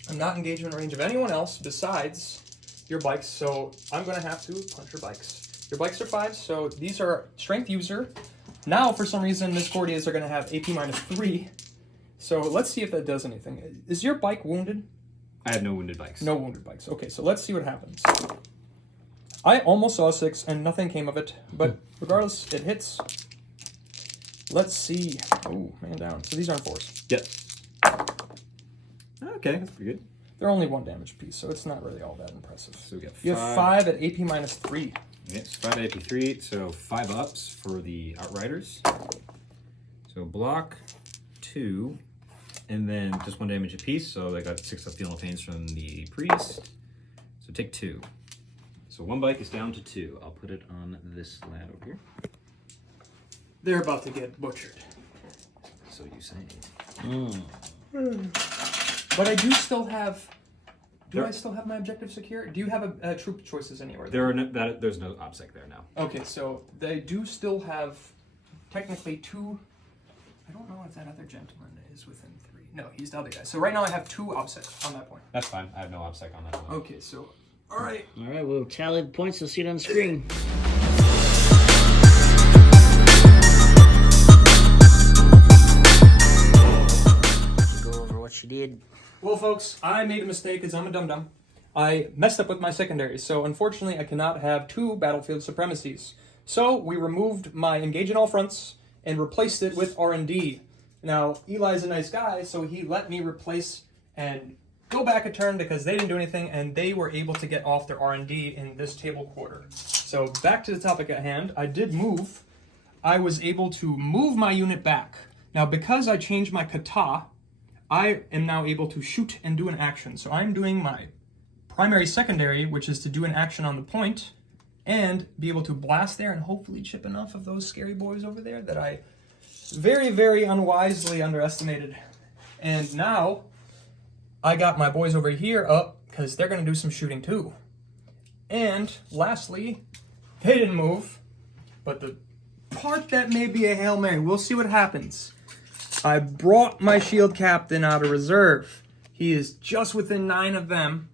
I'm not engaged in range of anyone else besides your bikes, so I'm going to have to punch your bikes. Your bikes are 5, so these are strength user. Now, for some reason, Miscordias are going to have AP minus 3. So let's see if that does anything. Is your bike wounded? I have no wounded bikes. No wounded bikes. Okay, so let's see what happens. I almost saw a 6 and nothing came of it, but regardless, it hits. Let's see. Oh, man down. So these aren't 4s. Yep. Okay, that's pretty good. They're only 1 damage piece, so it's not really all that impressive. So we got 5. You have 5 at AP minus 3. Yes, 5 at AP3, so 5 ups for the Outriders. So block 2, and then just 1 damage apiece, so they got 6 up Feel No Pains from the Priest. So take 2. So 1 bike is down to 2. I'll put it on this lad over here. They're about to get butchered. So you say. But I do still have... There- I still have my objective secure? Do you have a troop choices anywhere? There's no OBSEC there now. Okay, so they do still have technically 2... I don't know if that other gentleman is within 3. No, he's the other guy. So right now I have 2 offsets on that point. That's fine. I have no OBSEC on that one. Okay, so... Alright. All right, we'll tally the points. You'll see it on the screen. Go over what you did. Well, folks, I made a mistake because I'm a dum-dum. I messed up with my secondaries, so unfortunately I cannot have 2 battlefield supremacies. So we removed my engage in all fronts and replaced it with R&D. Now, Eli's a nice guy, so he let me replace and go back a turn because they didn't do anything, and they were able to get off their R&D in this table quarter. So back to the topic at hand, I did move. I was able to move my unit back. Now, because I changed my kata, I am now able to shoot and do an action. So I'm doing my primary secondary, which is to do an action on the point, and be able to blast there and hopefully chip enough of those scary boys over there that I very, very unwisely underestimated. And now I got my boys over here up because they're going to do some shooting too. And lastly, they didn't move, but the part that may be a Hail Mary, we'll see what happens. I brought my shield captain out of reserve. He is just within 9 of them.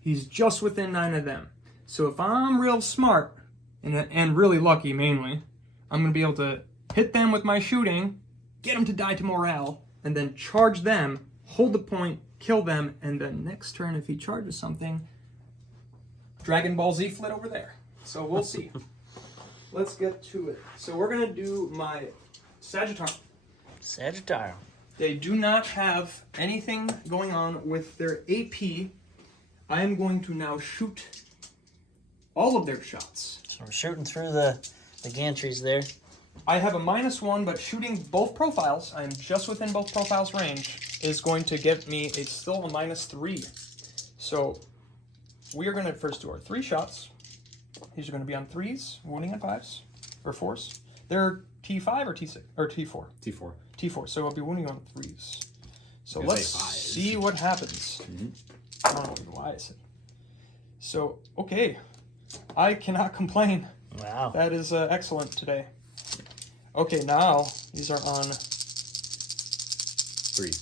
He's just within 9 of them. So if I'm real smart, and really lucky mainly, I'm going to be able to hit them with my shooting, get them to die to morale, and then charge them, hold the point, kill them, and then next turn if he charges something, Dragon Ball Z flit over there. So we'll see. Let's get to it. So we're going to do my Sagittarius. Sagittarius. They do not have anything going on with their AP. I am going to now shoot all of their shots. So we're shooting through the gantries there. I have a -1, but shooting both profiles, I am just within both profiles' range, is going to get me still a -3. So we are going to first do our 3 shots. These are going to be on 3s, wounding on 5s, or 4s. They're T5 or T6, or T4? T4. T4, so I'll be wounding on 3s. So I was gonna let's say 5s. see what happens. I don't know even why I said. So, okay. I cannot complain. Wow. That is excellent today. Okay, now these are on 3.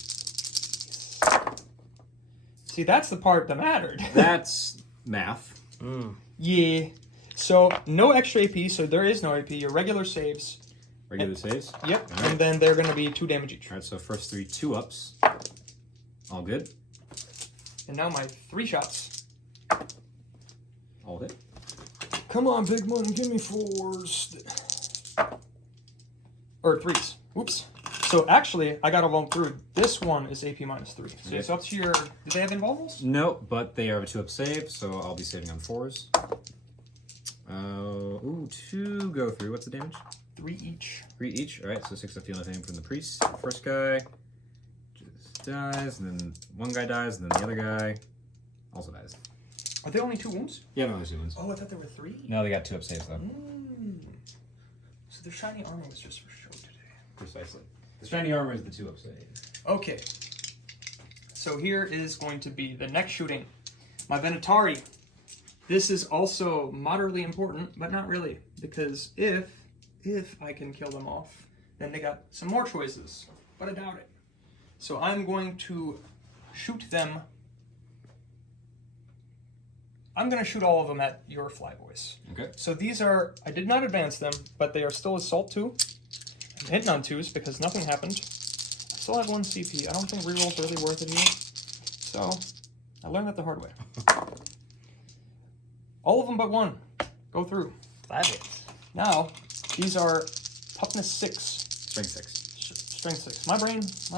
See, that's the part that mattered. That's math. Yeah. So, no extra AP, so there is no AP. Your regular saves. Regular saves. Yep. All right. And then they're going to be 2 damage each. All right, so first 3 2-ups. All good. And now my 3 shots. All hit. Come on, big money, give me 4s. Or 3s. Whoops. So actually, I got to run through. This one is AP -3. So Okay. it's up to your... Do they have invulnerals? No, but they are a 2-up save, so I'll be saving on 4s. 2 go through. What's the damage? 3 each. 3 each. All right, so 6 up Feel Nothing from the priest. First guy just dies, and then one guy dies, and then the other guy also dies. Are they only 2 wounds? Yeah, no, there's 2 wounds. Oh, I thought there were 3. No, they got 2-up saves though. So their shiny armor was just for show today. Precisely. The shiny armor is the 2-up save. Okay. So here is going to be the next shooting. My Venatari. This is also moderately important, but not really. Because if I can kill them off, then they got some more choices. But I doubt it. So I'm going to shoot them. I'm going to shoot all of them at your flyboys. Okay. So these are, I did not advance them, but they are still Assault 2. I'm hitting on 2s because nothing happened. I still have 1 CP. I don't think rerolls are really worth it here. So, I learned that the hard way. All of them but 1 go through. 5 hits. Now, these are Toughness 6. Strength 6. Strength 6. My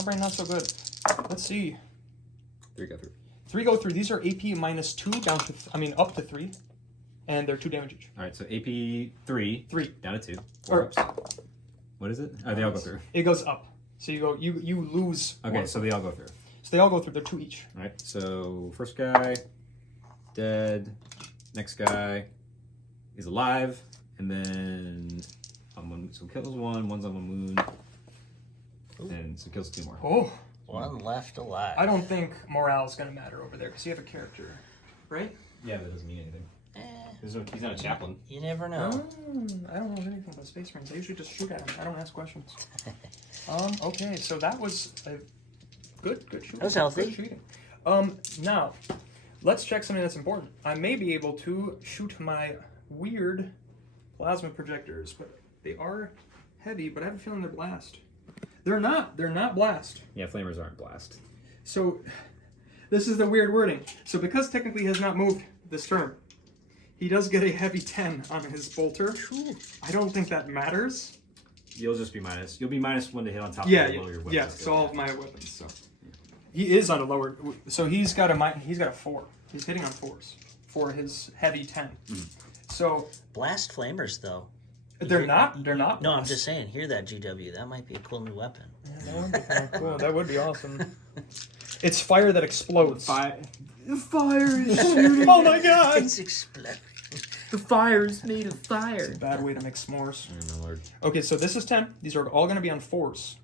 brain not so good. Let's see. 3 go through. 3 go through. These are AP minus 2 down to, up to 3. And they're 2 damage each. All right, so AP 3. 3. Down to 2. Or, What is it? Oh, they all go through. it goes up. So you lose. Okay, one. so they all go through. So they all go through. They're 2 each. All right, so first guy, dead. Next guy is alive. And then, so kills 1, 1's on the moon. And so kills 2 more. Oh. 1 left alive. I don't think morale's going to matter over there because you have a character, right? Yeah, that doesn't mean anything. He's not a chaplain. You never know. I don't know anything about Space Marines. I usually just shoot at them. I don't ask questions. Okay, so that was a good shooting. That was healthy. Good shooting. Now, let's check something that's important. I may be able to shoot my weird plasma projectors, but they are heavy, but I have a feeling they're blast. They're not blast. Yeah, flamers aren't blast. So, this is the weird wording. So because technically he has not moved this turn, he does get a heavy 10 on his bolter. I don't think that matters. You'll just be minus. You'll be -1 to hit on top of Yeah, your weapons. yeah. So all of my weapons. So he is on a lower. So he's got a 4. He's hitting on 4s for his heavy 10. So Blast flamers, though. they're not. No, I'm just saying. Hear that, GW? That might be a cool new weapon. Yeah, that would be kind of cool. That would be awesome. It's fire that explodes. The fire is shooting. Oh my god! It's exploding. The fire is made of fire. It's a bad way to make s'mores. Oh, my lord. Okay, so this is 10. These are all going to be on 4s.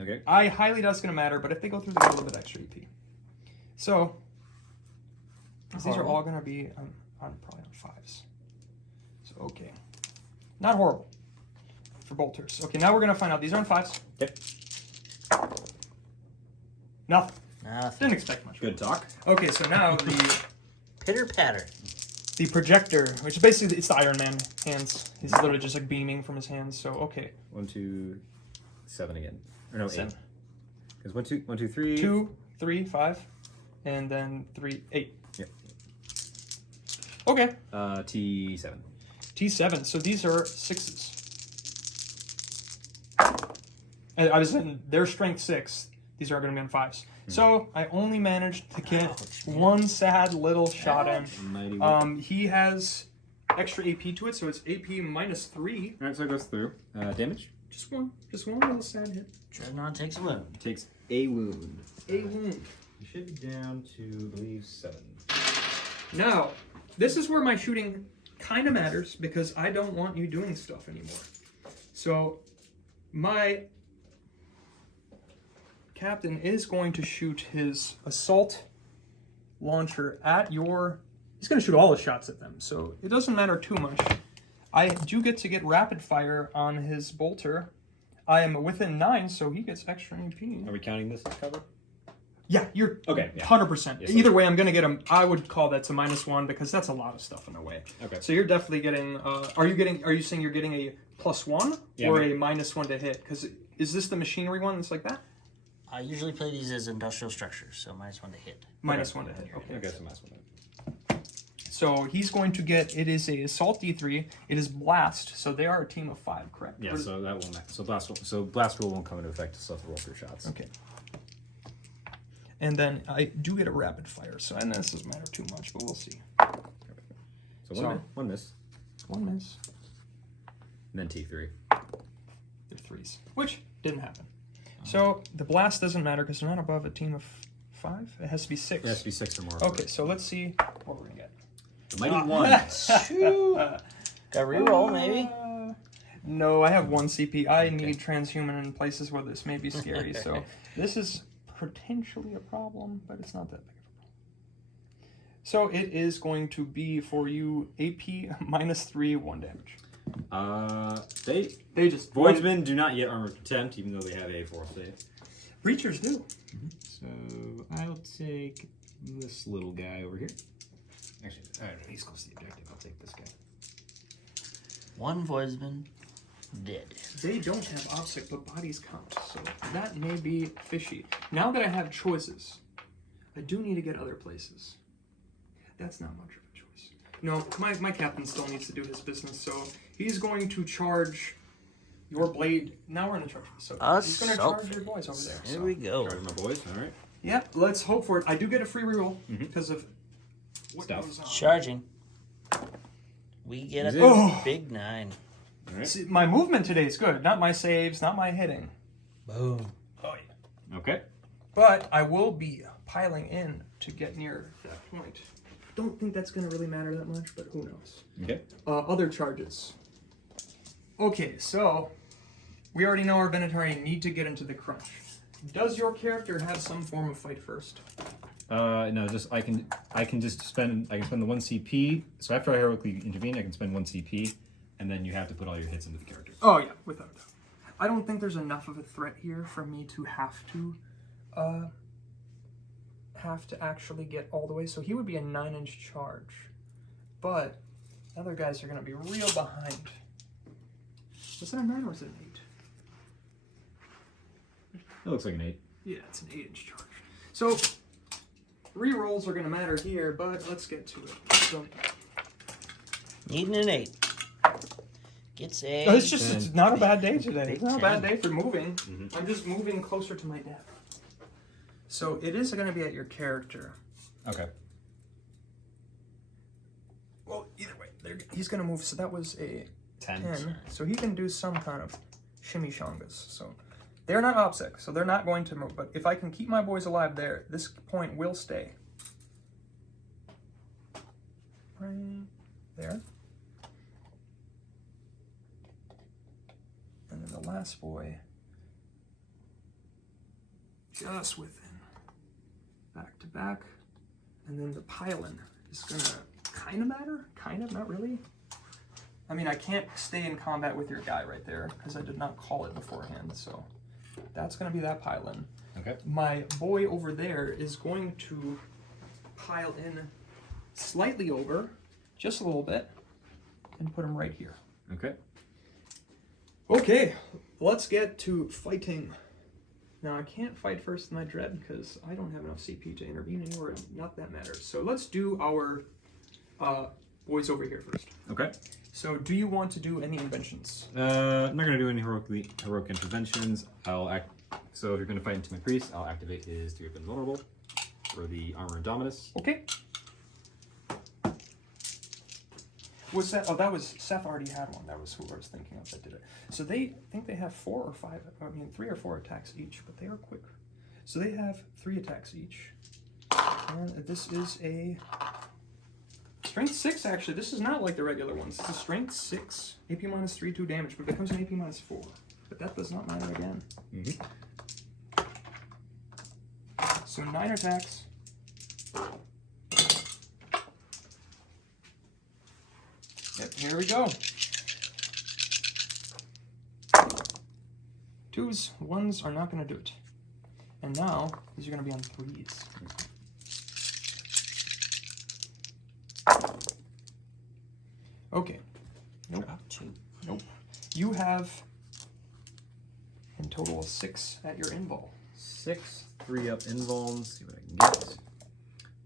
Okay. I highly doubt it's going to matter, but if they go through, they get a little bit extra EP. So, these are all going to be on probably on 5s. So, okay. Not horrible for bolters. Okay, now we're going to find out. These are on 5s. Yep. Nothing. Nothing. Didn't expect much. Good talk. Okay, so now the Pitter patter. projector, which is basically, it's the Iron Man hands. He's literally just like beaming from his hands. So, okay. 1, 2, 7 again. Or no, 8. 7. Because 1, 2, 3. 2, 3, 5, and then 3, 8. Yep. Okay. T7. T7. So these are 6s. I was saying their strength 6. These are going to be on 5s. So I only managed to get one sad little shot in. He has extra AP to it, so it's AP -3. All right, so it goes through. Damage? Just one little sad hit. Dreadnought takes a wound. Takes a wound. A wound. You should be down to, I believe, 7. Now, this is where my shooting kind of matters because I don't want you doing stuff anymore. So my captain is going to shoot his assault launcher at your... He's going to shoot all his shots at them, so it doesn't matter too much. I do get to get rapid fire on his bolter. I am within 9, so he gets extra AP. Are we counting this as cover? Yeah, you're Okay, yeah. 100%. Yes, Either way, I'm going to get him. I would call that to -1 because that's a lot of stuff in a way. Okay. So you're definitely getting... Are you saying you're getting a +1 or a -1 to hit? Because is this the machinery one that's like that? I usually play these as industrial structures, so -1 to hit. -1 to hit. Okay. Okay, so -1. So he's going to get... It is a assault D3. It is blast. So they are a team of 5, correct? Yeah, so that won't matter. So blast rule won't come into effect until the roll through shots. Okay. And then I do get a rapid fire. So and this doesn't matter too much, but we'll see. So one miss. One miss. And then T3. They're 3s, which didn't happen. So the blast doesn't matter because they're not above a team of 5. It has to be 6. It has to be 6 or more. Okay, so let's see what we're gonna get. The mighty 1. Got reroll, maybe? No, I have 1 CP. I need transhuman in places where this may be scary. So this is potentially a problem, but it's not that big of a problem. So it is going to be for you AP -3, 1 damage. They just Voidsmen do not yet armor contempt, even though they have a 4th save. Breachers do. So I'll take this little guy over here. Actually, I don't know, he's close to the objective. I'll take this guy. 1 voidsman dead. They don't have obstacle, but bodies count, so that may be fishy. Now that I have choices, I do need to get other places. That's not much of a choice. No, my captain still needs to do his business, so he's going to charge your blade. Now we're in the charge. So he's going to charge your boys over there. Here we go. Charge my boys. All right. Yeah, let's hope for it. I do get a free reroll because of what Stuff. goes on. Charging. We get a Oh. big 9. All right. See, my movement today is good. Not my saves, not my hitting. Boom. Oh, yeah. Okay. But I will be piling in to get near that point. Don't think that's going to really matter that much, but who knows. Okay. Other charges. Okay, so we already know our Benetari need to get into the crunch. Does your character have some form of fight first? No, just I can just spend the 1 CP. So after I heroically intervene, I can spend 1 CP, and then you have to put all your hits into the character. Oh yeah, without a doubt. I don't think there's enough of a threat here for me to have to actually get all the way. So he would be a 9-inch charge, but other guys are going to be real behind. Was it a 9 or was it an 8? It looks like an 8. Yeah, it's an 8-inch charge. So rerolls are going to matter here, but let's get to it. So Needing an 8. Gets a... it's not a bad day today. Big It's not a bad 10. day for moving. I'm just moving closer to my death. So it is going to be at your character. Okay. Well, either way, he's going to move. So that was a 10. 10. So he can do some kind of shimmy-shongas. So they're not OPSEC, so they're not going to move. But if I can keep my boys alive there, this point will stay. Right there. And then the last boy, just within. Back to back. And then the pylon is going to kind of matter. Kind of, not really. I mean, I can't stay in combat with your guy right there because I did not call it beforehand. So that's going to be that pylon. Okay. My boy over there is going to pile in slightly over, just a little bit, and put him right here. Okay. Okay, let's get to fighting. Now, I can't fight first in my dread because I don't have enough CP to intervene anywhere, not that matters. So let's do our boys over here first. Okay. So do you want to do any inventions? I'm not gonna do any heroic interventions. I'll act. So if you're gonna fight into my priest, I'll activate his 3 up invulnerable for the armor Indominus. Okay. Was that? Oh, that was Seth already had one. That was who I was thinking of that did it. So they think they have 4 or 5. I mean, 3 or 4 attacks each, but they are quick. So they have 3 attacks each. And this is a strength 6. Actually, this is not like the regular ones. It's a strength 6, AP minus 3, 2 damage, but it becomes an AP minus 4. But that does not matter again. So 9 attacks. Yep, here we go. 2s, 1s are not going to do it. And now, these are going to be on 3s. Okay. Nope. 2. Nope. You have, in total, 6 at your invul. 6, 3 up invulns. See what I can get.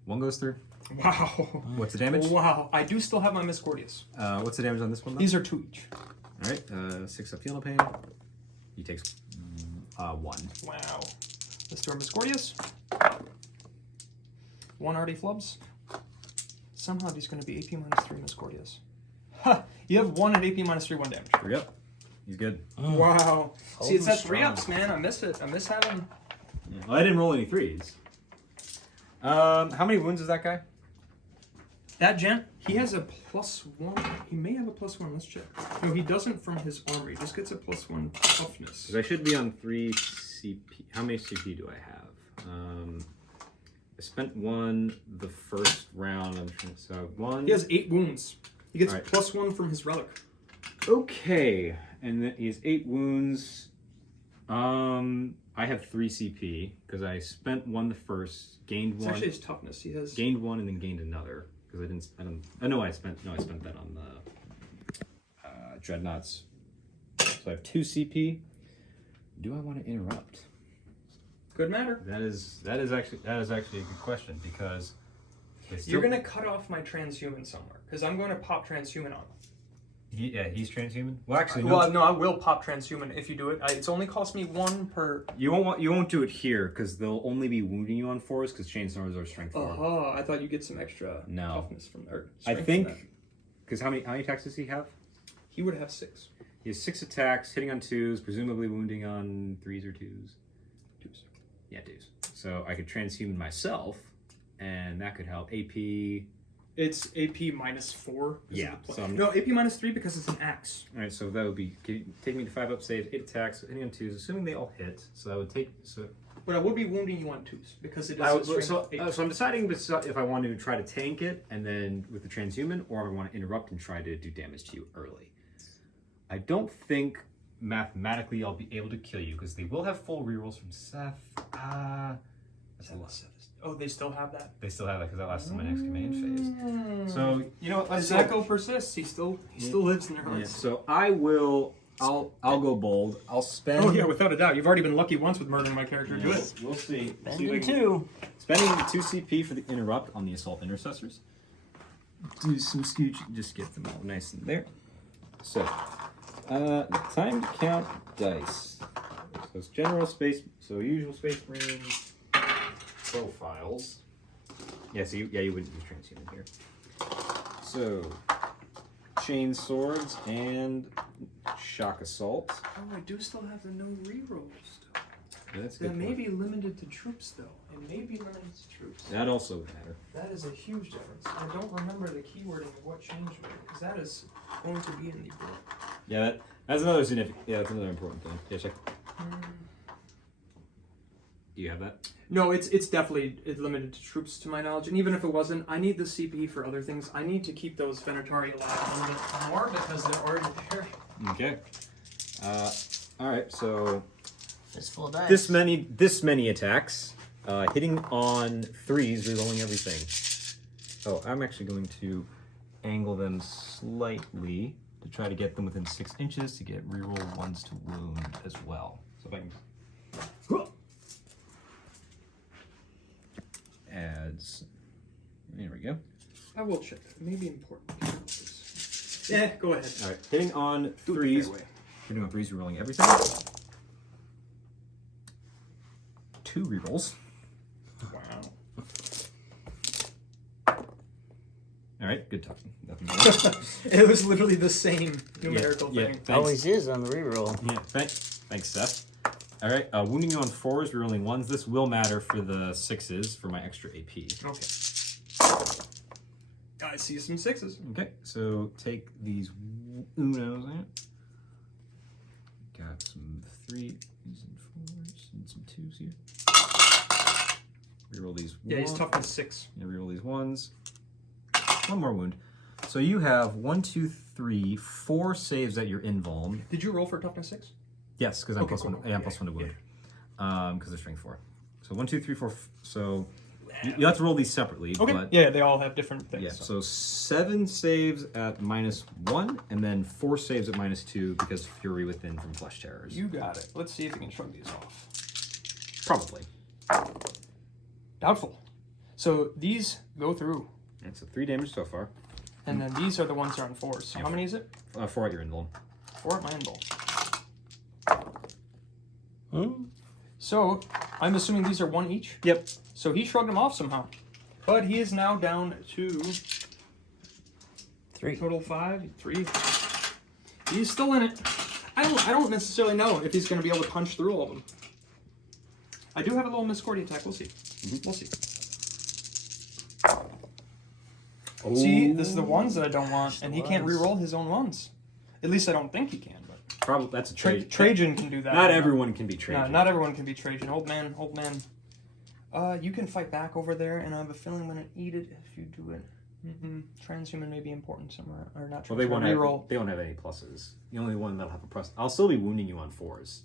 1 goes through. Wow. What's the damage? Wow. I do still have my Miscordius. What's the damage on this one, though? These are 2 each. All right. 6 up Feel No Pain. He takes 1. Wow. Let's do our Miscordius. 1 already flubs. Somehow he's going to be AP minus 3 Miscordius. Ha! You have 1 at AP minus 3, 1 damage. 3 up. He's good. Wow. See, it's that Strong. 3 ups, man. I miss it. I miss having... Yeah. Well, I didn't roll any 3s. How many wounds is that guy? That gent, he has a +1. He may have a +1. Let's check. No, he doesn't from his armor. He just gets a +1 toughness. Because I should be on 3 CP. How many CP do I have? I spent 1 the first round. I'm trying to, so 1. He has 8 wounds. He gets All right. +1 from his relic. Okay, and then he has 8 wounds. I have 3 CP because I spent 1 the first, gained It's 1, actually his toughness. He has... gained 1, and then gained another because I didn't spend. I spent that on the dreadnoughts. So I have 2 CP. Do I want to interrupt? Good matter. That is actually a good question because You're going to cut off my transhuman somewhere because I'm going to pop transhuman on him. He's transhuman. Well, actually, no. Well, no, I will pop transhuman if you do it. It's only cost me 1 per. You won't do it here because they'll only be wounding you on 4s because chainsawers are strength 4. Oh, I thought you get some extra No. toughness from there. I think because how many attacks does he have? He would have 6. He has 6 attacks, hitting on 2s, presumably wounding on 3s or 2s. 2s. Yeah, 2s. So I could transhuman myself, and that could help. AP. It's AP -4. Yeah. So no, AP -3 because it's an axe. All right, so that would be take me to 5 up saves, 8 attacks, hitting on 2s, assuming they all hit. So that would take But I would be wounding you on 2s because it is. So I'm deciding if I want to try to tank it and then with the transhuman, or if I want to interrupt and try to do damage to you early. I don't think mathematically I'll be able to kill you because they will have full rerolls from Seth. That's a lot. Oh, they still have that. They still have that because that lasts till my next command phase. So you know what? Let's Echo persists. He still lives in their Yeah, hearts. so I'll go bold. I'll spend. Oh yeah, without a doubt. You've already been lucky once with murdering my character. Do it. We'll see. Spending 2. Spending 2 CP for the interrupt on the assault intercessors. Do some scooch. Just get them all nice and there. So, time to count dice. So it's general space. So usual space marines. Profiles. Yeah. So you wouldn't use transhuman here. So, chain swords and shock assault. Oh, I do still have the no rerolls. Yeah, that's a That good may point. be limited to troops, though. It may be limited to troops. That also would matter. That is a huge difference. I don't remember the keywording of what changed it, because that is going to be in the book. Yeah, that's another significant. Yeah, that's another important thing. Yeah, check. Do you have that? No, it's definitely limited to troops, to my knowledge. And even if it wasn't, I need the CP for other things. I need to keep those Venatari alive a little bit more because they're already there. Okay. All right. So Just full dice. this many attacks, hitting on 3s, rerolling everything. Oh, I'm actually going to angle them slightly to try to get them within 6 inches to get reroll 1s to wound as well. So if I can. Adds. There we go. I will check that. It may be important. Yeah, go ahead. All right. Hitting on Do it the 3s. fair way. Hitting on 3s, rerolling everything. 2 rerolls. Wow. All right, good talking. Nothing more. It was literally the same numerical yeah, thing. thanks. Always is on the reroll. Yeah, thanks, Seth. All right, wounding you on 4s, rerolling 1s. This will matter for the 6s for my extra AP. Okay. I see some 6s. Okay, so take these unos out. Got some 3s and 4s and some 2s here. Reroll these. Yeah, he's toughness 6. Yeah, reroll these 1s. 1 more wound. So you have 1, 2, 3, 4 saves at your invuln. Did you roll for toughness 6? Yes, because I'm Okay, plus cool, one. cool. Yeah, I'm plus 1 to wound. Because they're strength 4. So 1, 2, 3, 4. So you have to roll these separately. Okay. But, Yeah, they all have different things. yeah. So 7 saves at -1, and then 4 saves at -2 because Fury within from Flesh Terrors. You got it. Let's see if you can shrug these off. Probably. Doubtful. So these go through, And so 3 damage so far. and then these are the ones that are on 4s. So how many is it? 4 at your invuln. 4 at my invul. Hmm? So I'm assuming these are 1 each. Yep. So he shrugged them off somehow. But he is now down to 3. total 5, 3. He's still in it. I don't necessarily know if he's going to be able to punch through all of them. I do have a little Miscordia attack. We'll see. We'll see. See, this is the ones that I don't want, and he can't re-roll his own ones. At least I don't think he can. But Probably that's a trade. Trajan can do that. Not everyone can be Trajan. No, not everyone can be Trajan. Old man. You can fight back over there, and I have a feeling I'm gonna eat it if you do it. Transhuman may be important somewhere, or not. Well, they won't have. Reroll. They won't have any pluses. The only one that'll have a plus. I'll still be wounding you on 4s.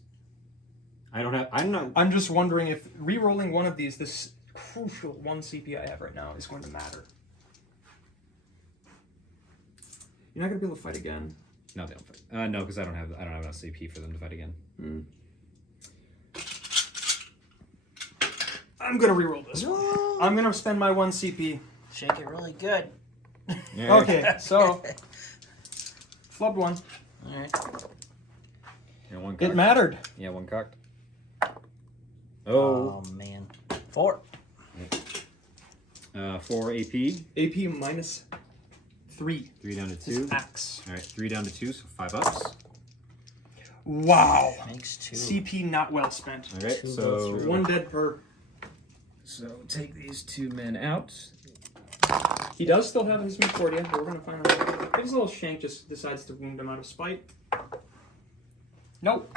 I don't have. I'm not. I'm just wondering if re-rolling one of these, this crucial 1 CP I have right now, is going to matter. You're not gonna be able to fight again. No, they don't fight. No, because I don't have enough CP for them to fight again. I'm gonna re-roll this one. I'm gonna spend my 1 CP. Shake it really good. Yeah. Okay, so flubbed one. All right. Yeah, one It cocked. mattered. Yeah, one cocked. Oh man. 4. 4 AP. AP minus 3. 3 down to His 2. axe. All right, 3 down to 2, so 5 ups. Wow. Makes 2. CP not well spent. All right, 2 go so through. 1 dead per. So take these 2 men out. He does still have his Miscordia, but we're going to find out. If his little shank just decides to wound him out of spite. Nope.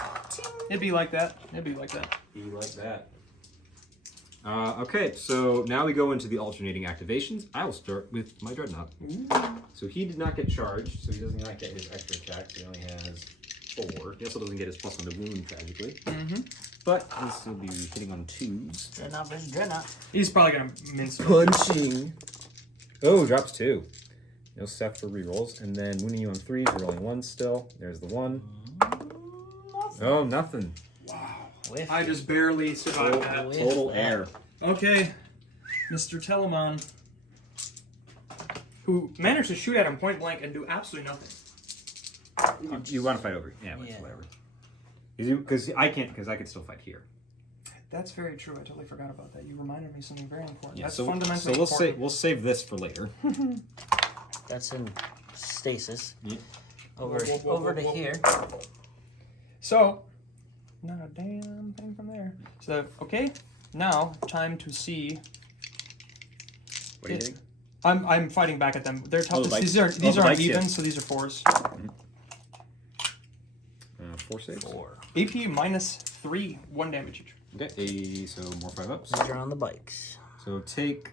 It'd be like that. It'd be like that. Be like that. Okay, so now we go into the alternating activations. I will start with my Dreadnought. So he did not get charged, so he does not get his extra attack. So he only has 4. He also doesn't get his plus on the wound, tragically. But he'll still be hitting on 2s. Dreadnought versus Dreadnought. He's probably going to mince him. Punching. Oh, drops 2. No stuff for rerolls. And then wounding you on 3s, you're rolling 1 still. There's the 1. Oh, nothing. Whiff. I just barely survived that. Whiff Total that. air. Okay, Mr. Telemon, who managed to shoot at him point blank and do absolutely nothing. You want to fight over? Yeah, Yeah. whatever. Because I can't, because I could still fight here. That's very true. I totally forgot about that. You reminded me of something very important. Yeah, That's so fundamentally we'll important. we'll save this for later. That's in stasis. Yeah. Over Whoa. over to here. So, not a damn thing from there. So, okay, now time to see. What do you think? I'm fighting back at them. They're Oh, the tough. bikes. These Oh, the aren't bikes, even, yeah. so these are 4s. 4 saves. 4. AP minus 3, 1 damage each. Okay, so more 5 ups. These are on the bikes. So take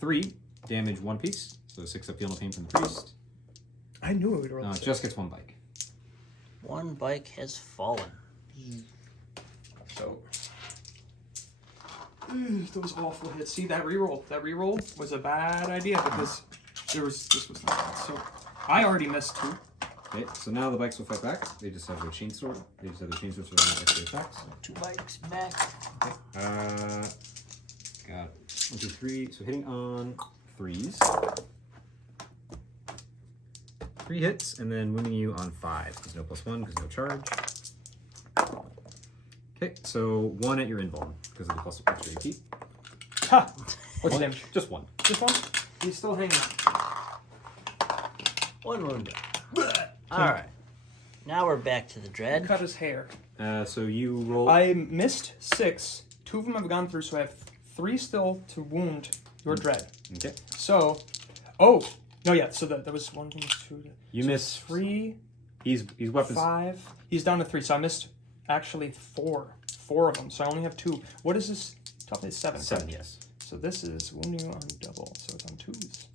3 damage 1 piece. So 6 up, feel no pain from the priest. I knew it would roll. No, it just gets 1 bike. 1 bike has fallen. So, those awful hits. See that reroll? That reroll was a bad idea because this was not. So, I already missed 2. Okay, so now the bikes will fight back. They just have their chainsword. They just have their chainsword for their extra attacks. 2 bikes back. Okay. Got 1, 2, 3. So hitting on 3s. 3 hits, and then wounding you on 5. There's no +1 because no charge. Okay, so 1 at your invuln because of the plus extra AP. Ha! What's the damage? Just 1. This one? He's still hanging on. 1 wound. Alright. Now we're back to the dread. Cut his hair. So you roll. I missed 6. 2 of them have gone through, so I have 3 still to wound your dread. Okay. So, no, yeah. So that was 1, 2. You so miss 3, He's weapons. 5. He's down to 3, so I missed actually 4 of them. So I only have 2. What is this? Toughness 7. 7, yes. So this is wounding you on double, so it's on 2s.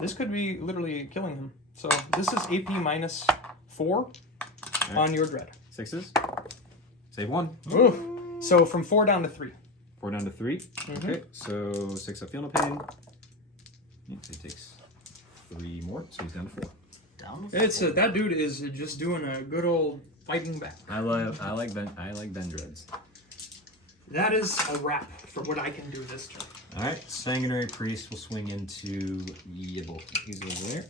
This could be literally killing him. So this is AP minus 4 on your dread. 6s. Save 1. Ooh. So from 4 down to 3. 4 down to 3. Okay, so 6 up, feel no pain. Yeah, so he takes 3 more, so he's down to 4. Down. It's that dude is just doing a good old fighting back. I like Ben Dreads. That is a wrap for what I can do this turn. All right, Sanguinary Priest will swing into Yibble. He's over there.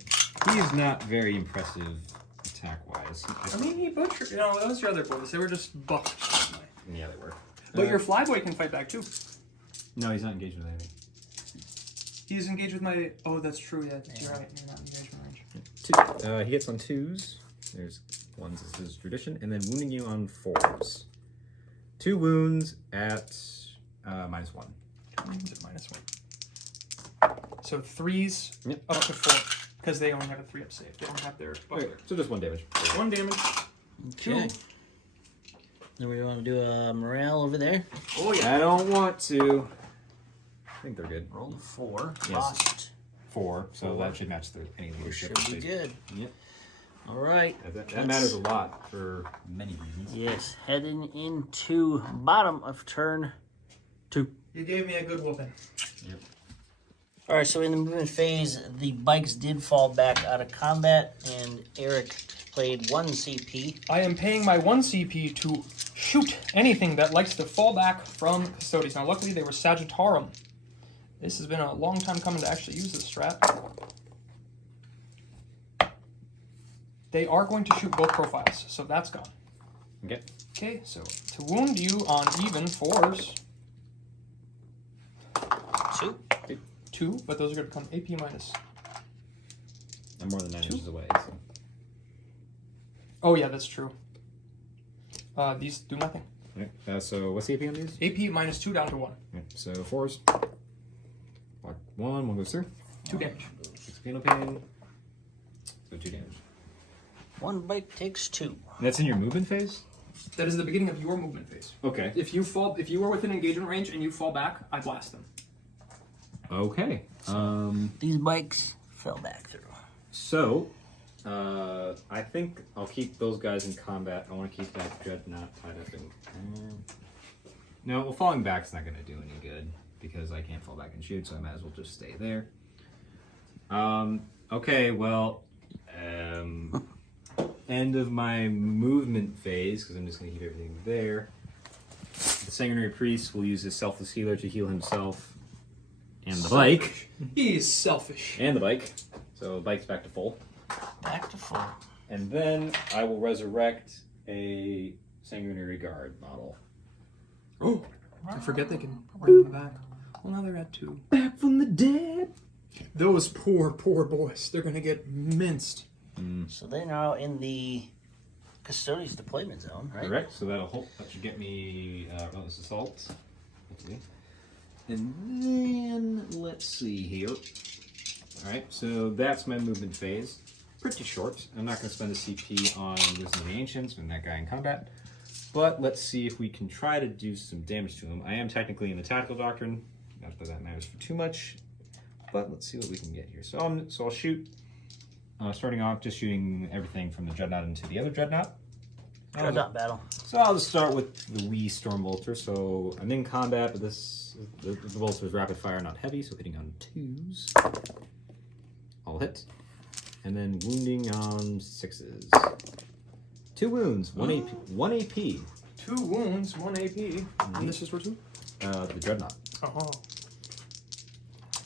He is not very impressive attack-wise. I mean, he butchered. You know, those are other boys. They were just buffed. Yeah, they were. But your flyboy can fight back too. No, he's not engaged with anything. He's engaged with my. Oh, that's true. Yeah, you're right. You're not engaged with range. 2. He hits on 2s. There's 1s as his tradition, and then wounding you on 4s. 2 wounds at -1. 2 wounds at -1. So 3s Yep. up to 4 because they only have a 3-up save. They don't have their Okay, buckler. so just 1 damage. 1 damage. Okay. Then we want to do a morale over there. Oh yeah. I don't want to. I think they're good. Roll a 4. Yes. Lost. 4, so that should match any of the Should be good. Yep. All right. That matters a lot for many reasons. Yes, heading into bottom of turn 2. You gave me a good whooping. Yep. All right, so in the movement phase, the bikes did fall back out of combat, and Eric played 1 CP. I am paying my 1 CP to shoot anything that likes to fall back from Custodes. Now, luckily, they were Sagittarum. This has been a long time coming to actually use this strat. They are going to shoot both profiles, so that's gone. Okay. Okay, so to wound you on even 4s. 2. 2, but those are going to become AP minus. I'm more than 9 inches away. So. Oh yeah, that's true. These do nothing. Okay. So what's the AP on these? AP minus 2 down to 1. Okay. So 4s. Block 1 goes through. 2 damage. 6 penal pain. So 2 damage. 1 bite takes 2. And that's in your movement phase? That is the beginning of your movement phase. Okay. If you are within engagement range and you fall back, I blast them. Okay. These bikes fell back through. So, I think I'll keep those guys in combat. I want to keep that Dreadnought tied up in. No, well, falling back's not going to do any good because I can't fall back and shoot, so I might as well just stay there. Okay, well, end of my movement phase because I'm just going to keep everything there. The Sanguinary Priest will use his Selfless Healer to heal himself and the bike. He's selfish. And the bike. So the bike's back to full. Back to full. And then I will resurrect a Sanguinary Guard model. Oh, I forget they can bring them back. Well, now they're at 2. Back from the dead. Those poor boys. They're gonna get minced. So they're now in the Custodes deployment zone, right? Correct. So that should get me Relentless Assault. Hopefully. And then let's see here. All right. So that's my movement phase. Pretty short. I'm not going to spend a CP on Wisdom of the Ancients when that guy in combat. But let's see if we can try to do some damage to him. I am technically in the Tactical Doctrine. Not that that matters for too much. But let's see what we can get here. So I'll shoot. Starting off, just shooting everything from the Dreadnought into the other Dreadnought. Dreadnought battle. So I'll just start with the wee Storm Bolter. So I'm in combat, but the Bolter is rapid fire, not heavy, so hitting on 2s. I'll hit. And then wounding on 6s. 2 wounds, 1 AP. 1 AP. 2 wounds, 1 AP. And this is for 2? The Dreadnought. Oh.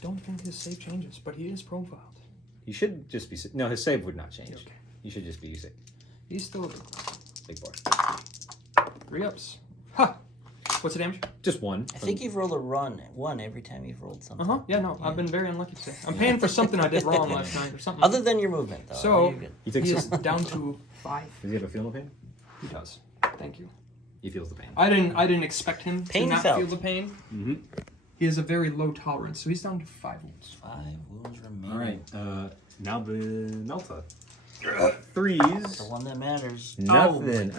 Don't think his save changes, but he is profiled. He should just be... No, his save would not change. Okay. He should just be safe. He's still Big boy. 3-ups. Ha! What's the damage? Just 1. I think you've rolled a 1 every time you've rolled something. Yeah, no, I've been very unlucky today. I'm paying for something I did wrong last night or something. Other than your movement, though. So, you're good. He takes he is down to 5. Does he have a feel no pain? He does. Thank you. He feels the pain. I didn't expect him Pain to not felt. feel the pain. Mm-hmm. He has a very low tolerance, so he's down to 5 wounds. 5 wounds remaining. All right. Now the Melta. The 3s. one that matters. Nothing.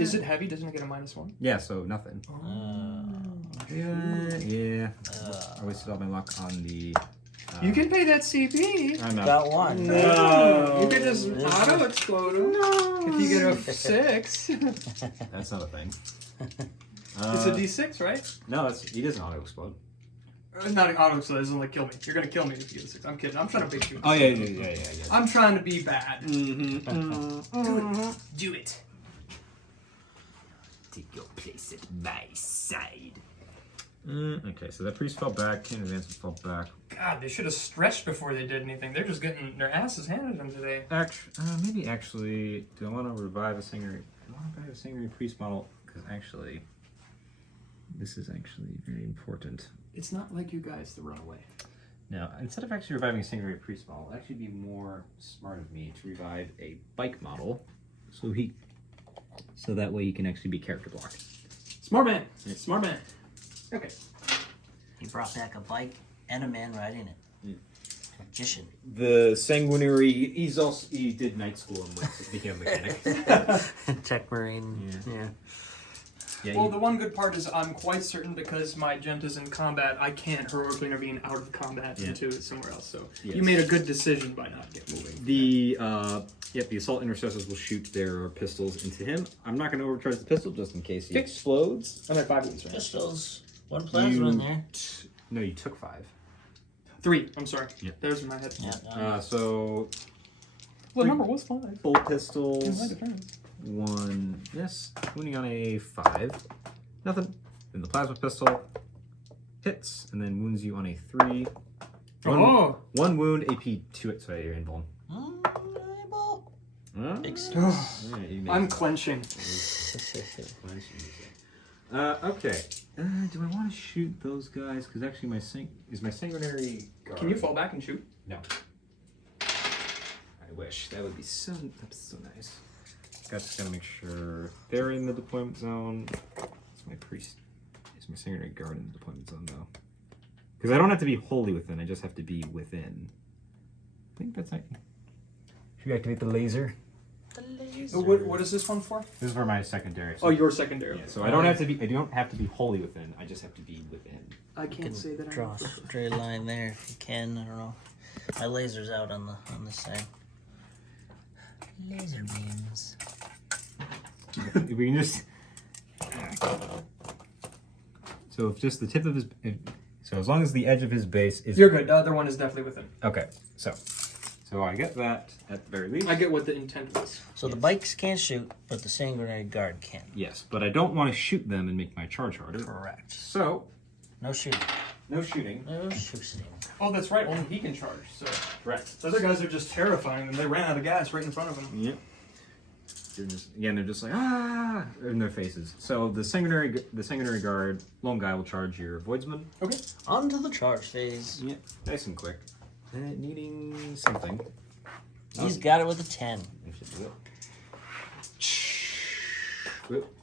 Is it heavy? Doesn't it get a -1? Yeah, so nothing. Yeah. I wasted all my luck on the... You can pay that CP. I'm out. Got 1. No. You can just auto-explode him. No. If you get a 6. That's not a thing. It's a D6, right? No, he doesn't auto-explode. Not an auto-explode, it doesn't like kill me. You're gonna kill me if you get a 6. I'm kidding. I'm trying to bait you. Oh, yeah. I'm trying to be bad. Do it. Take your place at my side. Okay, so that priest fell back. Can't advance, but fell back. God, they should have stretched before they did anything. They're just getting their asses handed them today. Maybe actually, do I want to revive a Sanguinary? I want to revive a Sanguinary priest model because actually, this is actually very important. It's not like you guys to run away. Now, instead of actually reviving a Sanguinary priest model, it'd actually be more smart of me to revive a bike model, so that way he can actually be character blocked. Smart man. Smart man. Okay. He brought back a bike and a man riding it. Magician. The Sanguinary, he did night school and became a mechanic. Tech Marine. Yeah. Well, the one good part is I'm quite certain because my gent is in combat, I can't heroically intervene out of combat into somewhere else. So you made a good decision by not moving. The assault intercessors will shoot their pistols into him. I'm not going to overcharge the pistol just in case he explodes. I'm at 5 wounds, right? Pistols. 1 plasma in there. No, you took 5. 3. I'm sorry. Yeah. There's in my head. Yeah. So Well, the number was 5. full pistols. 1 miss, wounding on a 5. Nothing. Then the plasma pistol hits and then wounds you on a 3. One wound, AP 2. Sorry, you're invuln. Big six. I'm clenching. Okay. Do I want to shoot those guys? Because actually, my sanguinary guard. Can you fall back and shoot? No. I wish that would be so. That's so nice. Just gotta make sure they're in the deployment zone. Is my priest? Is my sanguinary guard in the deployment zone though? Because I don't have to be wholly within. I just have to be within. I think that's. Should we activate the laser? What is this one for? This is for my secondary. Oh, your secondary. Yeah, so I don't have to be. I don't have to be wholly within. I just have to be within. I can't say that. Draw a straight line there if you can. I don't know. My laser's out on this side. Laser beams. We can just. So if just the tip of his. So as long as the edge of his base is. You're good. The other one is definitely within. Okay. So I get that at the very least. I get what the intent was. So the bikes can't shoot, but the sanguinary guard can. Yes, but I don't want to shoot them and make my charge harder. Correct. So. No shooting. No shooting. No shooting. Oh, that's right. Only he can charge. So Correct. the other guys are just terrifying them. They ran out of gas right in front of them. Yep. They're just like in their faces. So the sanguinary guard, lone guy will charge your voidsman. Okay. On to the charge phase. Yep. Nice and quick. Needing something. He's got it with a 10. I should do it. Whoop.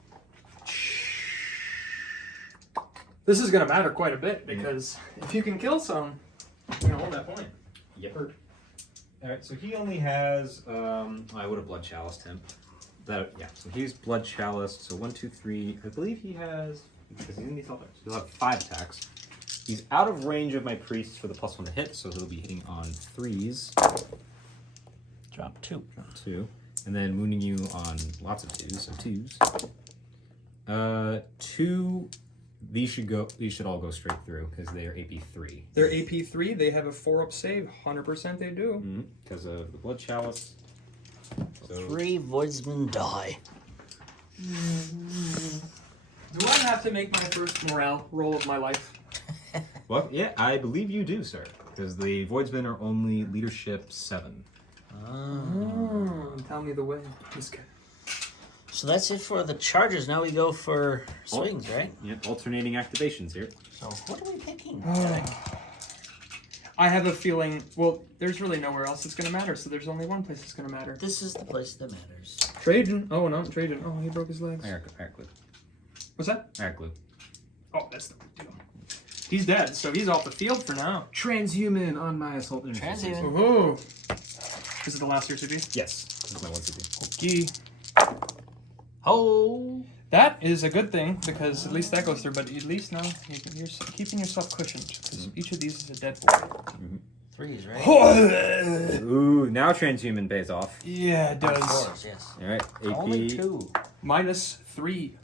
This is going to matter quite a bit because if you can kill some, you're going to hold that point. Yep. All right. So he only has. I would have blood chaliced him. So he's blood chaliced. So 1, 2, 3. I believe he has because he's in these others. He'll have 5 attacks. He's out of range of my priest for the +1 to hit, so he'll be hitting on 3s. Drop 2. 2. And then wounding you on lots of 2s, so 2s. 2. These should all go straight through because they are AP 3. They're AP 3. They have a 4-up save. 100% they do. Because of the blood chalice. So 3 voidsmen die. Do I have to make my first morale roll of my life? Well, yeah, I believe you do, sir. Because the voidsmen are only leadership 7. Tell me the way. Just kidding. So that's it for the charges. Now we go for swings, right? Yep, alternating activations here. So what are we picking? I have a feeling, well, there's really nowhere else it's going to matter, so there's only one place it's going to matter. This is the place that matters. Trajan. Oh, no, Trajan. Oh, he broke his legs. Iron glue. What's that? Iron glue. Oh, that's the big deal. He's dead, so he's off the field for now. Transhuman on my assault. Transhuman. Oh, is it the last year CP? Yes, this is my 1 CP. Okay. Oh. That is a good thing, because at least that goes through, but at least now you're keeping yourself cushioned, because each of these is a dead boy. 3s, right? Ooh, now transhuman pays off. Yeah, it does. 4s, yes. All right, AP. Only 2. -3.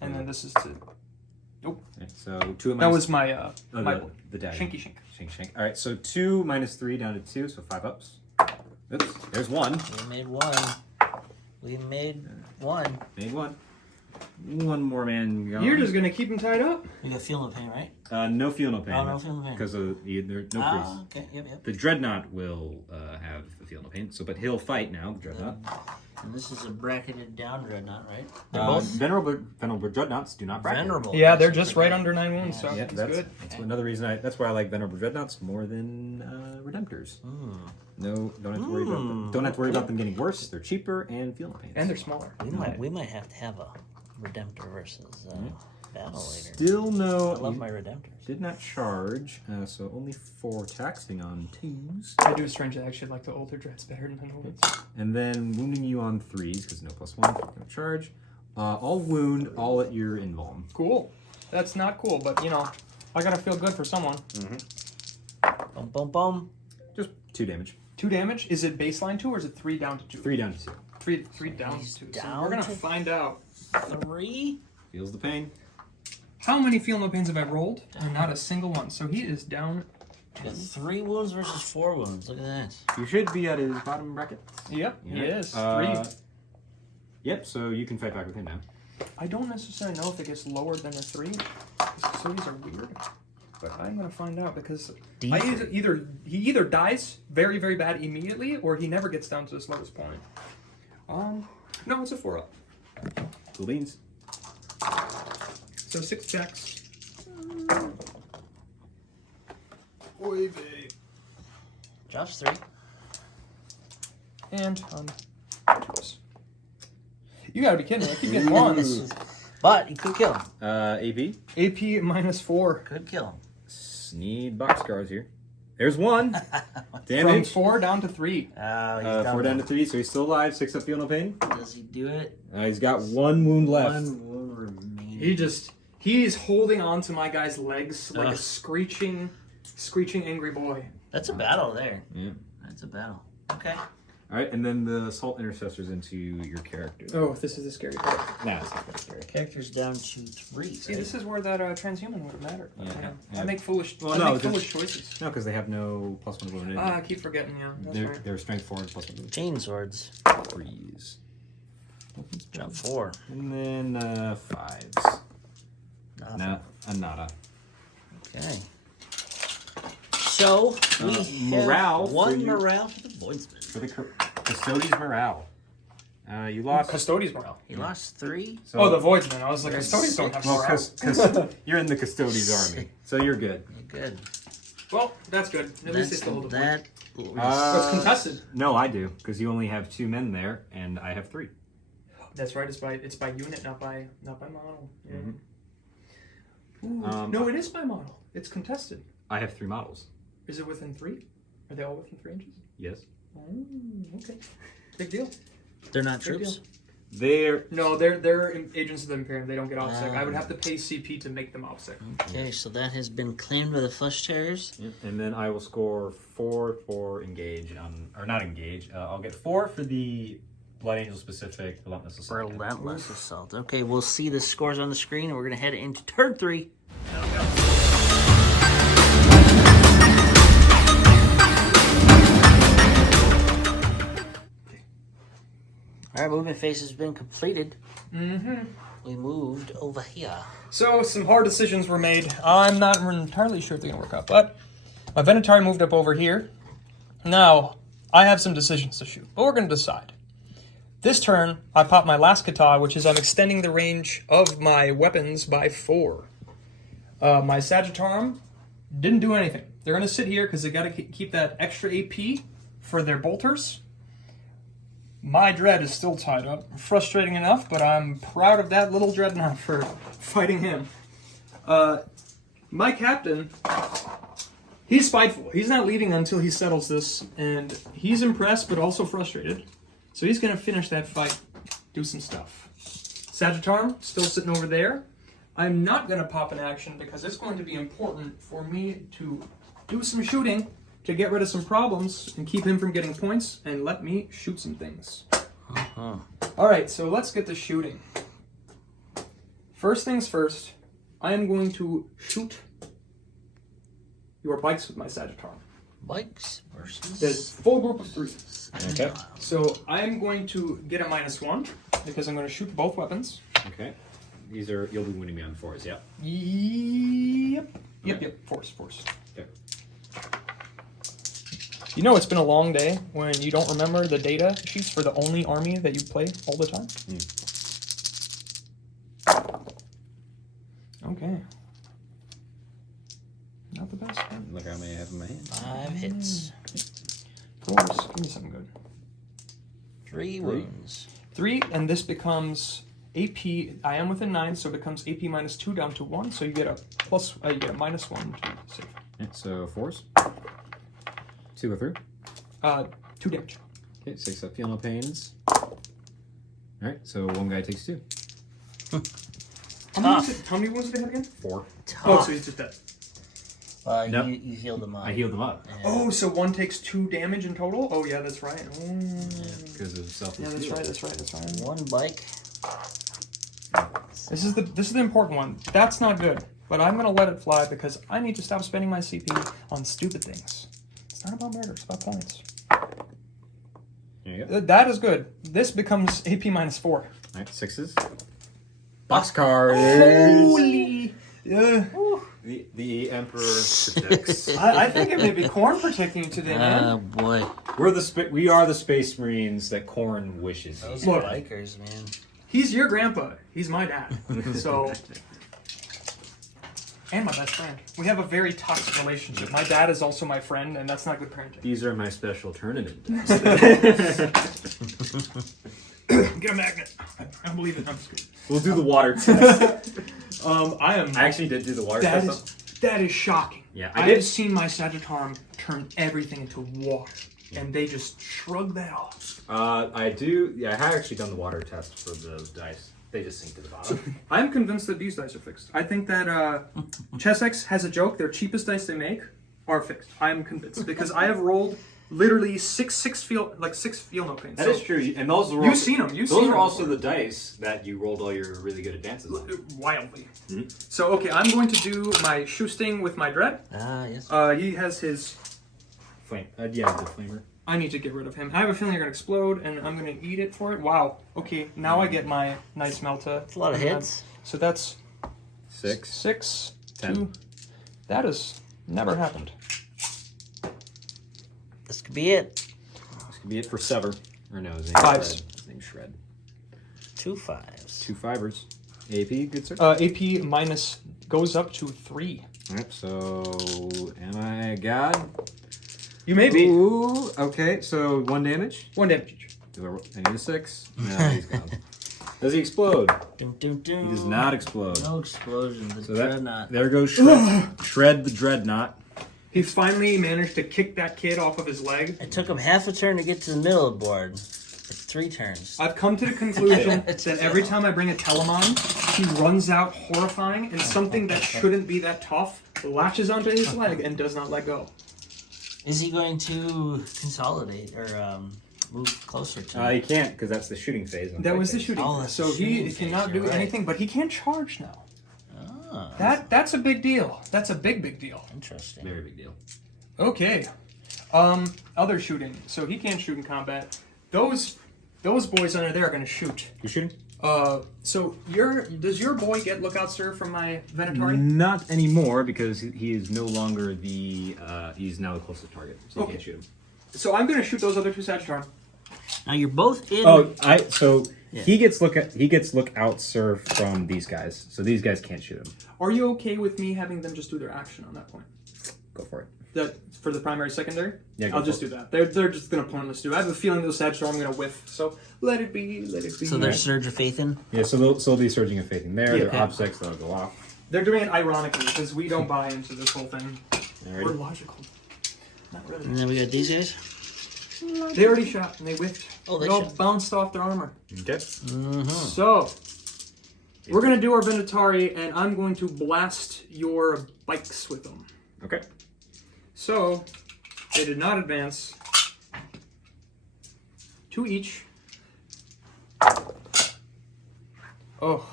And then this is to... Nope. Right, so 2 of my... That was my, the dagger. shinky shink. Shink. All right, so 2 -3 down to 2, so 5 ups. Oops, there's 1. We made 1. We made 1. Made 1. One more man going. You're just going to keep him tied up? You got feel no pain, right? No feel no pain. Oh, no feel no pain. Because of no priest. Okay, yep. The dreadnought will have the feel no pain. So, but he'll fight now. The dreadnought. And this is a bracketed down dreadnought, right? They're both venerable dreadnoughts do not bracket. venerable. Yeah, they're just right under 9 wounds, so Yeah, it's that's good. another reason. That's why I like venerable dreadnoughts more than redemptors. No, don't have to worry about them. Don't have to worry about them getting worse. They're cheaper and feel no pain. And they're smaller. We might have to have a Redemptor versus battle later. Still no. I love my Redemptors. Did not charge, so only 4 taxing on 2s. I do strangely actually like the older dreads better than the ones. And then wounding you on 3s, because no +1, no charge. All wound, all at your invuln. Cool. That's not cool, but you know, I gotta feel good for someone. Boom, boom, boom. Just 2 damage. 2 damage? Is it baseline 2 or is it 3 down to 2? 3 down to 2. 3 down to 2. So down we're gonna to find out. 3? Feels the pain. How many feel no pains have I rolled? And not a single one. So he is down. You got 3 wounds versus 4 wounds. Look at that. You should be at his bottom bracket. Yep, he is. 3. 3. Yep, so you can fight back with him now. I don't necessarily know if it gets lower than a 3. So these are weird. But I'm gonna find out because D3. he either dies very, very bad immediately, or he never gets down to his lowest point. No, it's a 4-up. Cool beans. So 6 checks. Oy vey. Drops 3. And twist. You gotta be kidding me! I keep getting ones. But you could kill him. AP. AP -4. Could kill him. Need boxcars here. There's one. From Damage. 4 down to 3. Oh, he's done. 4 down to 3, so he's still alive. 6 up, feel no pain. Does he do it? He's got 1 wound left. 1 wound remaining. He's holding on to my guy's legs like a screeching angry boy. That's a battle there. Yeah. That's a battle. Okay. All right, and then the assault intercessors into your character. Oh, this is the scary part. Nah, it's not that scary. Character's down to 3. See, this is where that transhuman would have mattered. Yeah. I make foolish, Well, I no, make foolish choices. No, because they have no +1 movement. I keep forgetting, yeah. That's right. They're strength 4 and +1 movement. Chain swords. Freeze. Drop 4. And then 5s. Nothing. Nada. Okay. So we have morale for 1 you. morale for the voidsman. For the Custodes morale. You lost. Custodes morale. He lost 3. So, Oh, the voidsman. I was like, Custodes don't have morale. because you're in the Custodes army, so you're good. Good. Well, that's good. At least they still hold the point. that. So it's contested. No, I do, because you only have 2 men there, and I have 3. That's right. It's by unit, not by model. Yeah. Mhm. Ooh, no, it is by model. It's contested. I have 3 models. Is it within 3? Are they all within 3 inches? Yes. Oh, okay. Big deal. They're not Big troops. deal. They're No, they're agents of the Imperium. They don't get OPSEC. I would have to pay CP to make them OPSEC. Okay, so that has been claimed by the Flesh Terriers. and then I will score 4 for engage on, or not engage. I'll get 4 for the Blood Angel specific relentless assault. Relentless assault. Okay, we'll see the scores on the screen, and we're gonna head into turn 3. All right, movement phase has been completed. Mm-hmm. We moved over here. So some hard decisions were made. I'm not entirely sure if they're gonna work out, but my Venatori moved up over here. Now I have some decisions to shoot, but we're gonna decide. This turn, I pop my last kata, which is I'm extending the range of my weapons by 4. My Sagittarum didn't do anything. They're gonna sit here because they gotta keep that extra AP for their bolters. My dread is still tied up. Frustrating enough, but I'm proud of that little dreadnought for fighting him. My captain, he's spiteful. He's not leaving until he settles this, and he's impressed but also frustrated. So he's going to finish that fight, do some stuff. Sagittarum, still sitting over there. I'm not going to pop an action because it's going to be important for me to do some shooting to get rid of some problems and keep him from getting points and let me shoot some things. Alright, so let's get to shooting. First things first, I am going to shoot your bikes with my Sagittarum. Bikes versus... There's full group of 3. Okay. So I'm going to get a -1 because I'm going to shoot both weapons. Okay. These are, you'll be winning me on 4s, yeah? Yep. Force. Okay. You know it's been a long day when you don't remember the data sheets for the only army that you play all the time? Okay. Not the best. Look how many I have in my hand. 5 hits. Force. Give me something good. 3 wounds. 3, and this becomes AP. I am within 9, so it becomes AP -2 down to 1. So you get a plus. You get a -1 to save. Yeah, so 4s. 2 go through. 2 damage. Okay, 6 up, feel no pains. Alright, so 1 guy takes 2. How many wounds did they have again? 4. Oh, so he's just dead. Nope. You healed them up. I healed them up. Oh, so 1 takes 2 damage in total? Oh, yeah, that's right. Because of self. Yeah, that's right. 1 bike. This is the important one. That's not good, but I'm gonna let it fly because I need to stop spending my CP on stupid things. It's not about murder, it's about points. There you go. That is good. This becomes AP -4. Alright, 6s. Boxcars! Holy! The Emperor protects. I think it may be Corn protecting you today, man. Oh boy. We are the Space Marines that Corn wishes. Those Look. bikers, man. He's your grandpa. He's my dad. So, and my best friend. We have a very toxic relationship. My dad is also my friend, and that's not good parenting. These are my special tournament. Get a magnet. I don't believe it. I'm just kidding. We'll do the water test. I actually did do the water test. That is shocking. Yeah, I have seen my Sagittarum turn everything into water, and they just shrug that off. I do. Yeah, I have actually done the water test for those dice. They just sink to the bottom. I'm convinced that these dice are fixed. I think that Chessex has a joke. Their cheapest dice they make are fixed. I'm convinced because I have rolled literally six feel no pain. That is true, and those were You've seen them. Those are also the dice that you rolled all your really good advances on. Wildly. Mm-hmm. So okay, I'm going to do my shoe sting with my dread. Ah, yes. He has his. Flame. Yeah, the flamer. I need to get rid of him. I have a feeling they're gonna explode, and I'm gonna eat it for it. Wow. Okay, now I get my nice melta. It's a lot of hits. So that's 6, 10. 2. That has never happened. This could be it. This could be it for Sever. Or no, his Fives. Shred. His name's Shred. 2 5s. 2 fibers. AP, good sir. AP minus goes up to 3. Alright, so am I a god? You may be. Ooh, okay, so 1 damage. 1 damage each. I need a 6. No, he's gone. Does he explode? Dum, dum, dum. He does not explode. No explosion. The So dreadnought. there goes Shred. Shred the Dreadnought. He finally managed to kick that kid off of his leg. It took him half a turn to get to the middle of the board. It's 3 turns. I've come to the conclusion that every time I bring a Telemon, he runs out horrifying, and something that shouldn't be that tough latches onto his leg and does not let go. Is he going to consolidate or move closer to He can't, because that's the shooting phase. That was the shooting. Oh, that's so the shooting he phase, cannot you're do right. anything, but he can charge now. Ah, That's a big deal. That's a big deal. interesting. Very big deal. Okay. Other shooting. So he can't shoot in combat. Those boys under there are gonna shoot. You shooting? So does your boy get lookout, sir, from my Venatori? Not anymore, because he is no longer he's now the closest target, so you Okay. can't shoot him. So I'm gonna shoot those other 2 Sagittarian. Now you're both in. Yeah. He gets lookout, sir, from these guys, so these guys can't shoot him. Are you okay with me having them just do their action on that point? Go for it. That for the primary, secondary? Yeah, go I'll for just it. do that. They're just gonna pointless do. I have a feeling those Sagittarian I'm gonna whiff. So let it be. So there's Surge of Faith in. Yeah, so they'll be surging of faith in there. Yeah, Their okay. objects that'll go off. They're doing it ironically because we don't buy into this whole thing. Alrighty. We're logical. Not really. And then we got these guys. They already shot and they whiffed. Oh, they It all shot. bounced off their armor. Okay. Mm-hmm. So we're gonna do our Venatori, and I'm going to blast your bikes with them. Okay. So they did not advance. 2 each. Oh,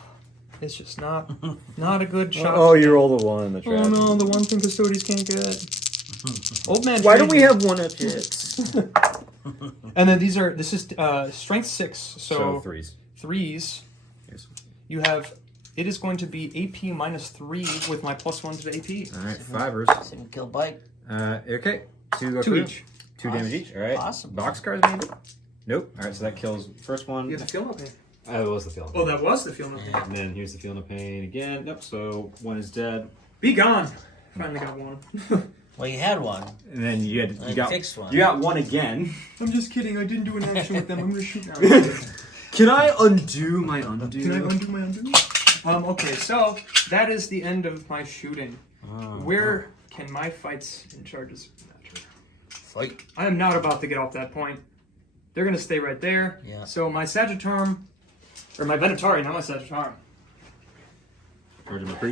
it's just not a good shot. you roll the 1. That's Oh no, the one thing Custodes can't get. Old man. Why don't training. we have 1 at hits? And then this is strength 6, so 3s. 3s. Yes. You have. It is going to be AP minus 3 with my +1 to the AP. Alright, fivers. Single kill bite. Okay. 2 go 2 through. each. 2 damage each. Alright. Awesome. Boxcars maybe? Nope. Alright, so that kills first one. You have the feel no pain. That was the feel. Oh, that was the feel no pain. And then here's the feel no pain again. Nope, so 1 is dead. Be gone. Finally got one. Well, you had one. And then you got fixed one. You got 1 again. I'm just kidding. I didn't do an action with them. I'm gonna shoot now. Can I undo my undo? Can I undo my undo? Okay, so that is the end of my shooting. Where can my fights and charges matter? Fight. I am not about to get off that point. They're gonna stay right there. Yeah. So my Sagittarum, or my Venatori, not my Sagittarum.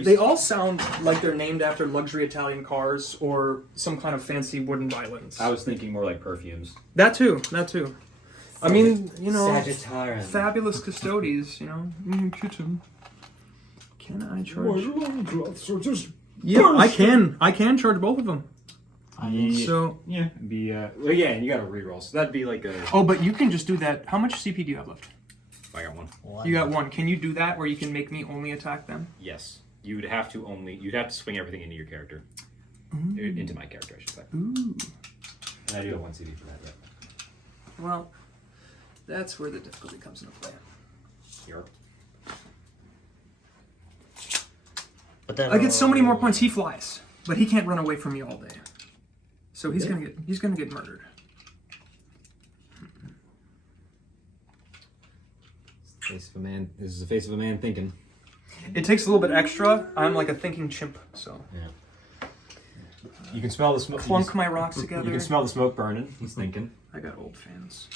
They all sound like they're named after luxury Italian cars or some kind of fancy wooden violins. I was thinking more like perfumes. That too. I mean, Sagittarian. fabulous Custodes, kitten. Can I charge? Yeah, I can. I can charge both of them. Yeah. So, Yeah. And you got a reroll, so that'd be like a. oh, but you can just do that. How much CP do you have left? I got 1. One. You got 1. Can you do that where you can make me only attack them? Yes. you'd have to swing everything into your character. Into my character, I should say. Ooh. And I do have 1 CD for that, right? Well, that's where the difficulty comes into play. Here. But then I get so many more points. He flies, but he can't run away from me all day. So he's gonna get murdered. Face of a man. This is the face of a man thinking. It takes a little bit extra. I'm like a thinking chimp, so. Yeah. You can smell the smoke. Clunk my rocks together. You can smell the smoke burning. He's thinking. I got old fans.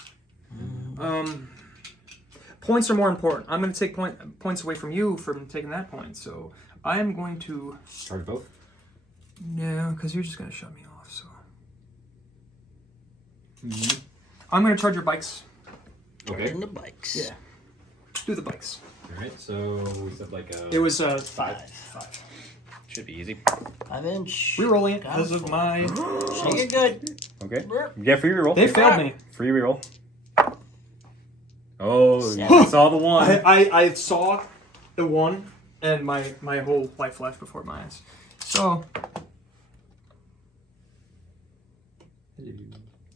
Points are more important. I'm going to take points away from you from taking that point. So I am going to Charge both. no, because you're just going to shut me off. So I'm going to charge your bikes. Okay. Charging the bikes. Yeah, do the bikes. All right. So we said like a. It was 5. 5. Should be easy. 5-inch. Rerolling it because of my. You're good. Okay. Yeah, free reroll. They failed me. Free reroll. Oh, you saw the one. I saw the one, and my whole life flashed before my eyes. So.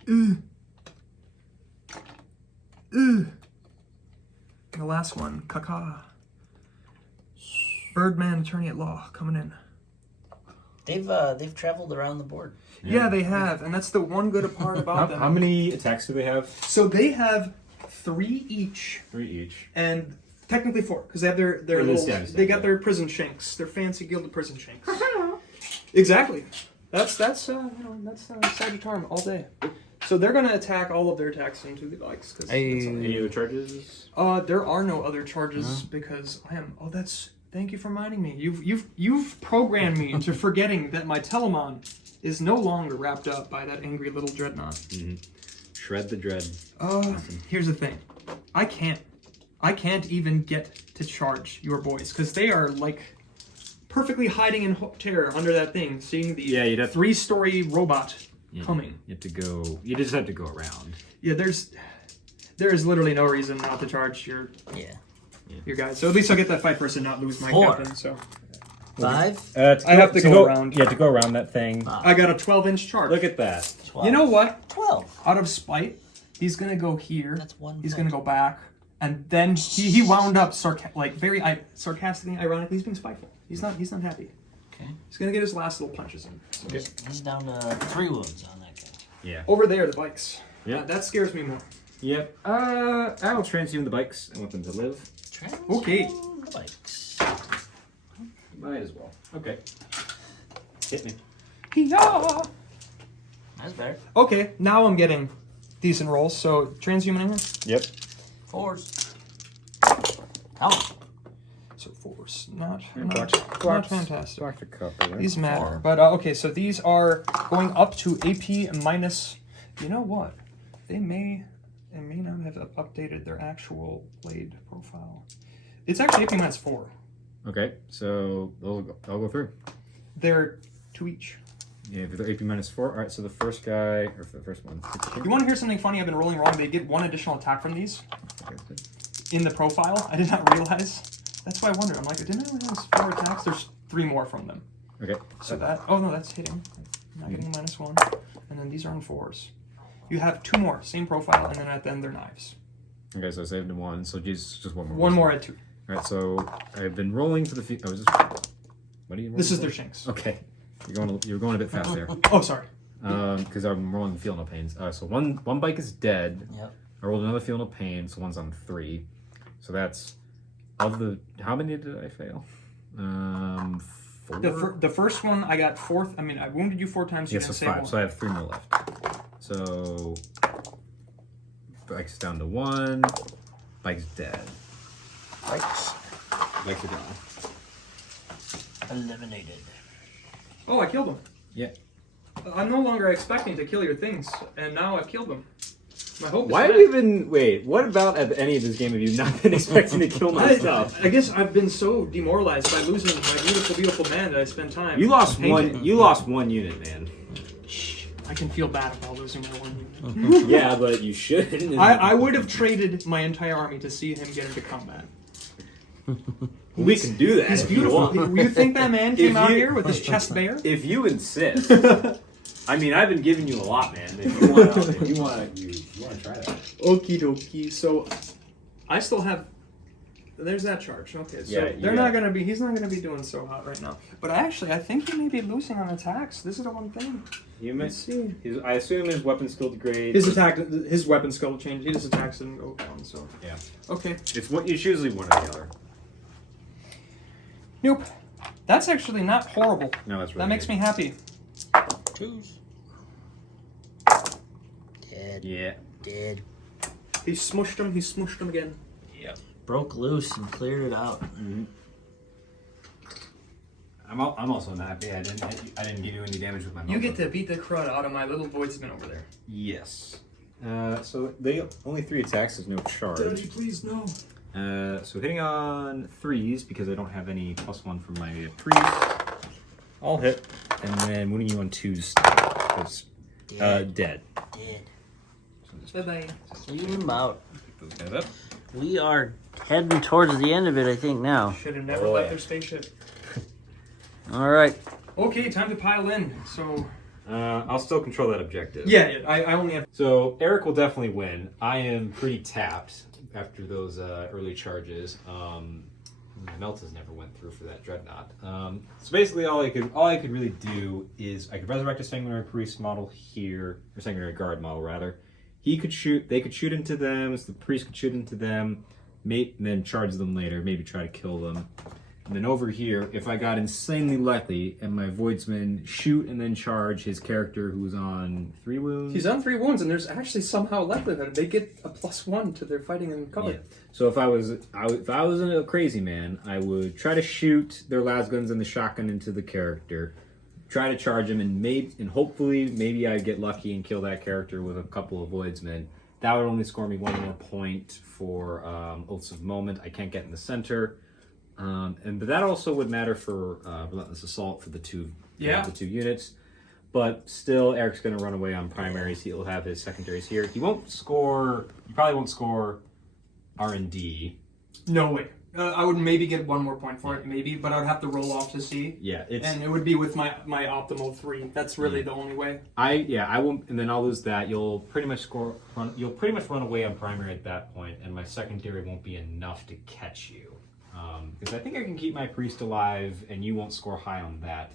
The last one, Kaka. Birdman, attorney at law, coming in. They've traveled around the board. Yeah, they have, and that's the one good part about them. How many attacks do they have? So they have 3 each, 3 each. and technically 4 because they have their Or little, this, they got their prison shanks, their fancy gilded prison shanks. Exactly. That's Sagitarium all day. So they're gonna attack all of their attacks into the bikes. Any other charges? There are no other charges because I am. Oh, that's. Thank you for reminding me. You've programmed me into forgetting that my Telemon is no longer wrapped up by that angry little dreadnought. Mm-hmm. Shred the dread. Here's the thing. I can't even get to charge your boys because they are like perfectly hiding in terror under that thing, seeing the you'd have 3-story robot coming. You have to go. You just have to go around. Yeah, there is literally no reason not to charge your guys. So at least I'll get that fight first and not lose my 4. captain. So 5. I have to go around. You have to go around that thing. I got a 12-inch charge. Look at that. 12. You know what? 12. Out of spite, he's gonna go here. That's 1 He's point. gonna go back, and then he wound up very sarcastically, ironically. He's being spiteful. He's not happy. Okay. He's gonna get his last little punches in. So. He's down to 3 wounds on that guy. Yeah. Over there, the bikes. Yeah. That scares me more. Yep. I'll transhume the bikes. I want them to live. Okay. The bikes. Might as well. Okay. Hit me. Yeah. That's better. Okay, now I'm getting decent rolls. So transhuman in here. Yep. 4s. Oh. So 4s, not fantastic. Blocked a couple. These matter, 4. but okay. So these are going up to AP minus. You know what? They may not have updated their actual blade profile. It's actually AP minus 4. Okay, so I'll go through. They're 2 each. Yeah, if they're AP minus 4. All right, so the first guy or the first one. You want to hear something funny? I've been rolling wrong. They get 1 additional attack from these in the profile. I did not realize. That's why I wondered. I'm like, didn't I realize 4 attacks? There's 3 more from them. Okay. So that. Oh no, that's hitting. I'm not getting a minus 1. And then these are on 4s. You have 2 more, same profile, and then at the end they're knives. Okay, so I saved 1. So just one more. 1 more at 2. All right, so I've been rolling for the. I was just. What are you rolling? This is for? their shanks. Okay, you're going a bit fast there. Oh, sorry. Because I'm rolling Feel No Pains. So one bike is dead. Yep. I rolled another Feel No Pain, so one's on 3. So that's of the. How many did I fail? 4. The first one I got 4th. I mean, I wounded you 4 times. You Yeah, didn't so save 5. one. So I have 3 more left. So bike's down to 1. Bike's dead. Bikes. Bikes are gone. Eliminated. Oh, I killed them. Yeah. I'm no longer expecting to kill your things, and now I've killed them. My hope is Why have met. you been? Wait, what about at any of this game have you not been expecting to kill my stuff? I guess I've been so demoralized by losing my beautiful, beautiful man that I spent time. You lost painting. one. You lost 1 unit, man. I can feel bad about losing my 1 unit. Yeah, but you shouldn't. I would have traded my entire army to see him get into combat. We can do that. He's if you beautiful. want. You think that man came If out you- here with his chest bare? If you insist. I mean, I've been giving you a lot, man. If you want to try that. Okie dokie. So, I still have. There's that charge. Okay, so Yeah, you they're got not it. gonna be. He's not gonna be doing so hot right now. But I think he may be losing on attacks. This is the one thing. You may Let's see. I assume his weapon skill degrade. His weapon skill changed. His attacks didn't go down. So Yeah. okay. It's usually one or the other. Nope. That's actually not horrible. No, that's really That makes good. me happy. Twos. Dead. Yeah. Dead. He smushed him. He smushed him again. Yep. Broke loose and cleared it out. Mm-hmm. I'm also not happy. I didn't give you any damage with my. You get to beat the crud out of my little voidsman over there. Yes. So they only 3 attacks. There's no charge. please no. So hitting on 3s because I don't have any +1 from my priest. I'll hit, and then wounding you on 2s. Because dead. Dead. Bye bye. Leave him out. Pick those guys up. We are heading towards the end of it, I think, now. Should have never Oh, left yeah. their spaceship. All right. Okay, time to pile in. So I'll still control that objective. yeah, I only have. So Eric will definitely win. I am pretty tapped after those early charges. My Meltas never went through for that dreadnought. So basically, all I could really do is I could resurrect a sanguinary priest model here, or sanguinary guard model rather. He could shoot. They could shoot into them. So the priest could shoot into them, and then charge them later. Maybe try to kill them. And then over here, if I got insanely lucky and my voidsman shoot and then charge his character who's on 3 wounds. He's on 3 wounds, and there's actually somehow likelihood they get a +1 to their fighting in cover. Yeah. So if I was a crazy man, I would try to shoot their lasguns and the shotgun into the character, try to charge him, and hopefully maybe I'd get lucky and kill that character with a couple of voidsmen. That would only score me 1 more point for Oaths of Moment. I can't get in the center. But that also would matter for Relentless Assault for the two units. But still, Eric's going to run away on primaries. He'll have his secondaries here. He probably won't score R&D. No way. I would maybe get 1 more point for it, maybe, but I would have to roll off to see. Yeah, And it would be with my optimal 3. That's really the only way. I won't, and then I'll lose that. You'll pretty much run away on primary at that point, and my secondary won't be enough to catch you. Because I think I can keep my priest alive, and you won't score high on that.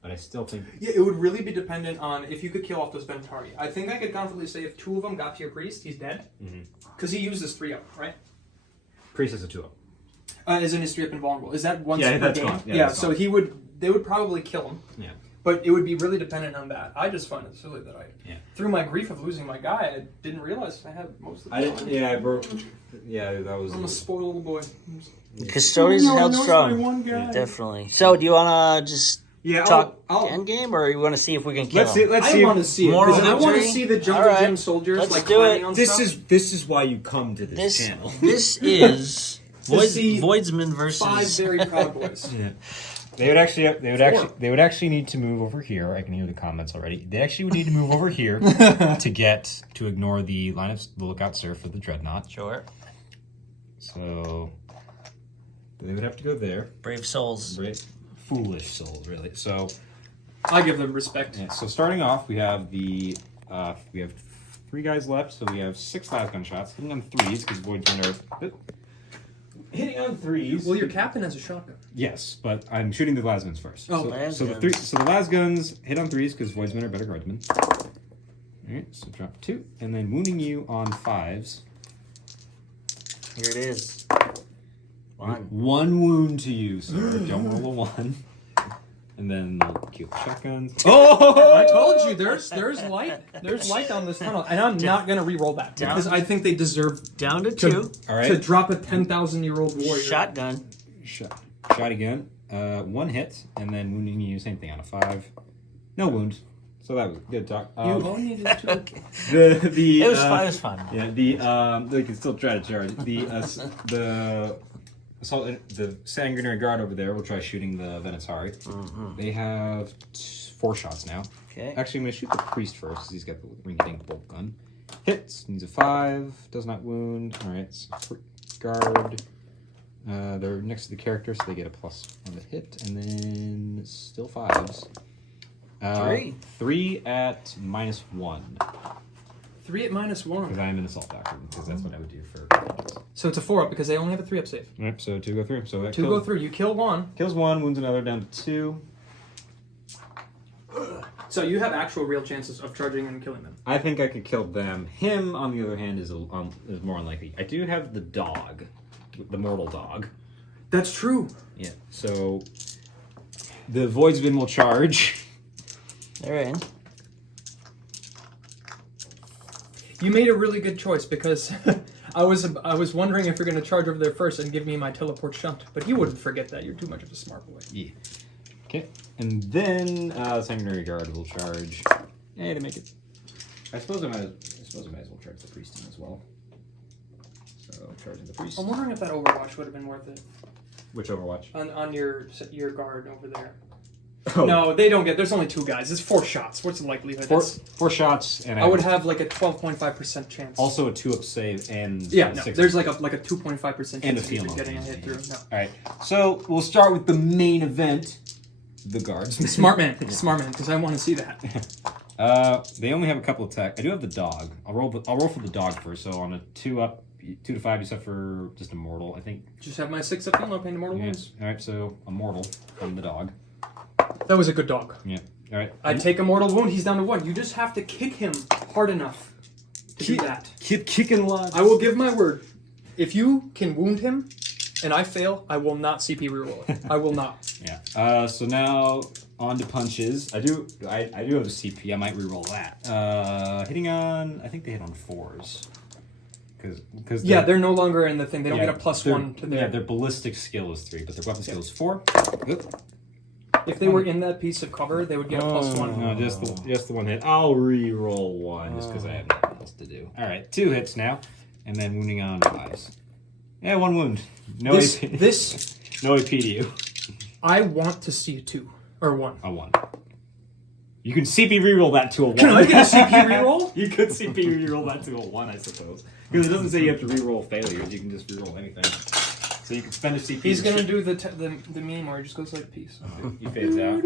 But I still think... Yeah, it would really be dependent on if you could kill off those Ventari. I think I could confidently say if 2 of them got to your priest, he's dead. Because he uses 3 up, right? Priest is a 2-up. Is in his 3 up invulnerable. Is that once Yeah, per that's game? gone. Yeah, Yeah, that's so gone. they would probably kill him. Yeah. But it would be really dependent on that. I just find it silly that Yeah. through my grief of losing my guy, I didn't realize I had most of the time. I broke... Yeah, that was... I'm a spoiled little boy. Custodians No, held no, strong. only one guy. Definitely. So, do you want to just talk I'll end game, or you want to see if we can kill him? I want to see it. Moral 'cause I want to victory? see the jungle All right. gym soldiers Let's like do climbing it. on This stuff. is why you come to this channel. This is see Voidsman 5 versus. very proud boys. Yeah. They would actually need to move over here. I can hear the comments already. They actually would need to move over here to ignore the line of the lookout surf for the dreadnought. Sure. So they would have to go there. Brave souls. Right? Foolish souls, really. So I give them respect. yeah, so starting off, we have 3 guys left. So we have 6 lasgun shots hitting on 3s because voidsmen are hitting on 3s. Well, your captain has a shotgun. Yes, but I'm shooting the lasguns first. Oh, so the lasguns hit on 3s because voidsmen are better guardsmen. All right, so drop 2, and then wounding you on 5s. Here it is. 1. 1 wound to you, sir. Don't roll a 1. And then they'll kill the shotguns. Oh! I told you there's light. There's light down this tunnel, and I'm not gonna re-roll that because I think they deserve Down to 2. All right. to drop a 10,000-year-old warrior. Shotgun. Shot again. 1 hit, and then wounding you, same thing on a 5. No wound. So that was good talk. You only needed 2. It was fun. It was fun. Yeah, they can still try to charge. The sanguinary guard over there will try shooting the Venatari. They have 4 shots now. Okay. Actually, I'm going to shoot the priest first because he's got the ring-dink bolt gun. Hits, needs a 5, does not wound. All right, so guard. They're next to the character, so they get a +1 to hit, and then still 5s. 3. 3 at -1. 3 at -1. Because I am an assault doctor, because that's what I would do for. So it's a 4-up because they only have a 3-up save. Yep, so 2 go through. So that 2 go through. You kill 1. Kills 1, wounds another down to 2. So you have actual real chances of charging and killing them. I think I could kill them. Him, on the other hand, is more unlikely. I do have the dog, the mortal dog. That's true. Yeah, so the Voidsman will charge. They're in. You made a really good choice because I was wondering if you're going to charge over there first and give me my teleport shunt, but you wouldn't forget that. You're too much of a smart boy. Yeah. Okay, and then secondary guard will charge. Hey, to make it. I suppose I might as well charge the priest in as well. So charging the priest. I'm wondering if that Overwatch would have been worth it. Which Overwatch? On your guard over there. Oh. No, they don't get. There's only 2 guys. It's 4 shots. What's the likelihood? 4 shots, and I would have like a 12.5% chance. also a 2-up save and yeah, no, 6 there's like a 2.5% chance and a of field even getting a motivation, hit through. No. All right, so we'll start with the main event, the guards. Smart man, because I want to see that. They only have a couple of attack. I do have the dog. I'll roll for the dog first. So on a 2-up, 2 to 5, you set for just a mortal, I think. Just have my 6-up heal, no pain to mortal Yeah. wounds. All right, so a mortal from the dog. That was a good dog. Yeah. All right. I take a mortal wound. He's down to 1. You just have to kick him hard enough to do that. Keep kicking lots. I will give my word. If you can wound him, and I fail, I will not CP reroll it. I will not. Yeah. So now on to punches. I do have a CP. I might reroll that. Hitting on. I think they hit on 4s. Because They're no longer in the thing. They don't get a their- +1 to their. Yeah, their ballistic skill is 3, but their weapon skill is 4. If they were in that piece of cover, they would get a +1. No, just the one hit. I'll re-roll 1 just because I have nothing else to do. All right, 2 hits now, and then wounding on 5s. Yeah, 1 wound. No AP. This No AP to you. I want to see a 2 or 1. A 1. You can CP reroll that to a 1. Can I get a CP reroll? You could CP reroll that to a 1, I suppose. Because it doesn't say you have to reroll failures. You can just reroll anything. So you can spend a CP. He's gonna do the meme where he just goes like peace. He fades out.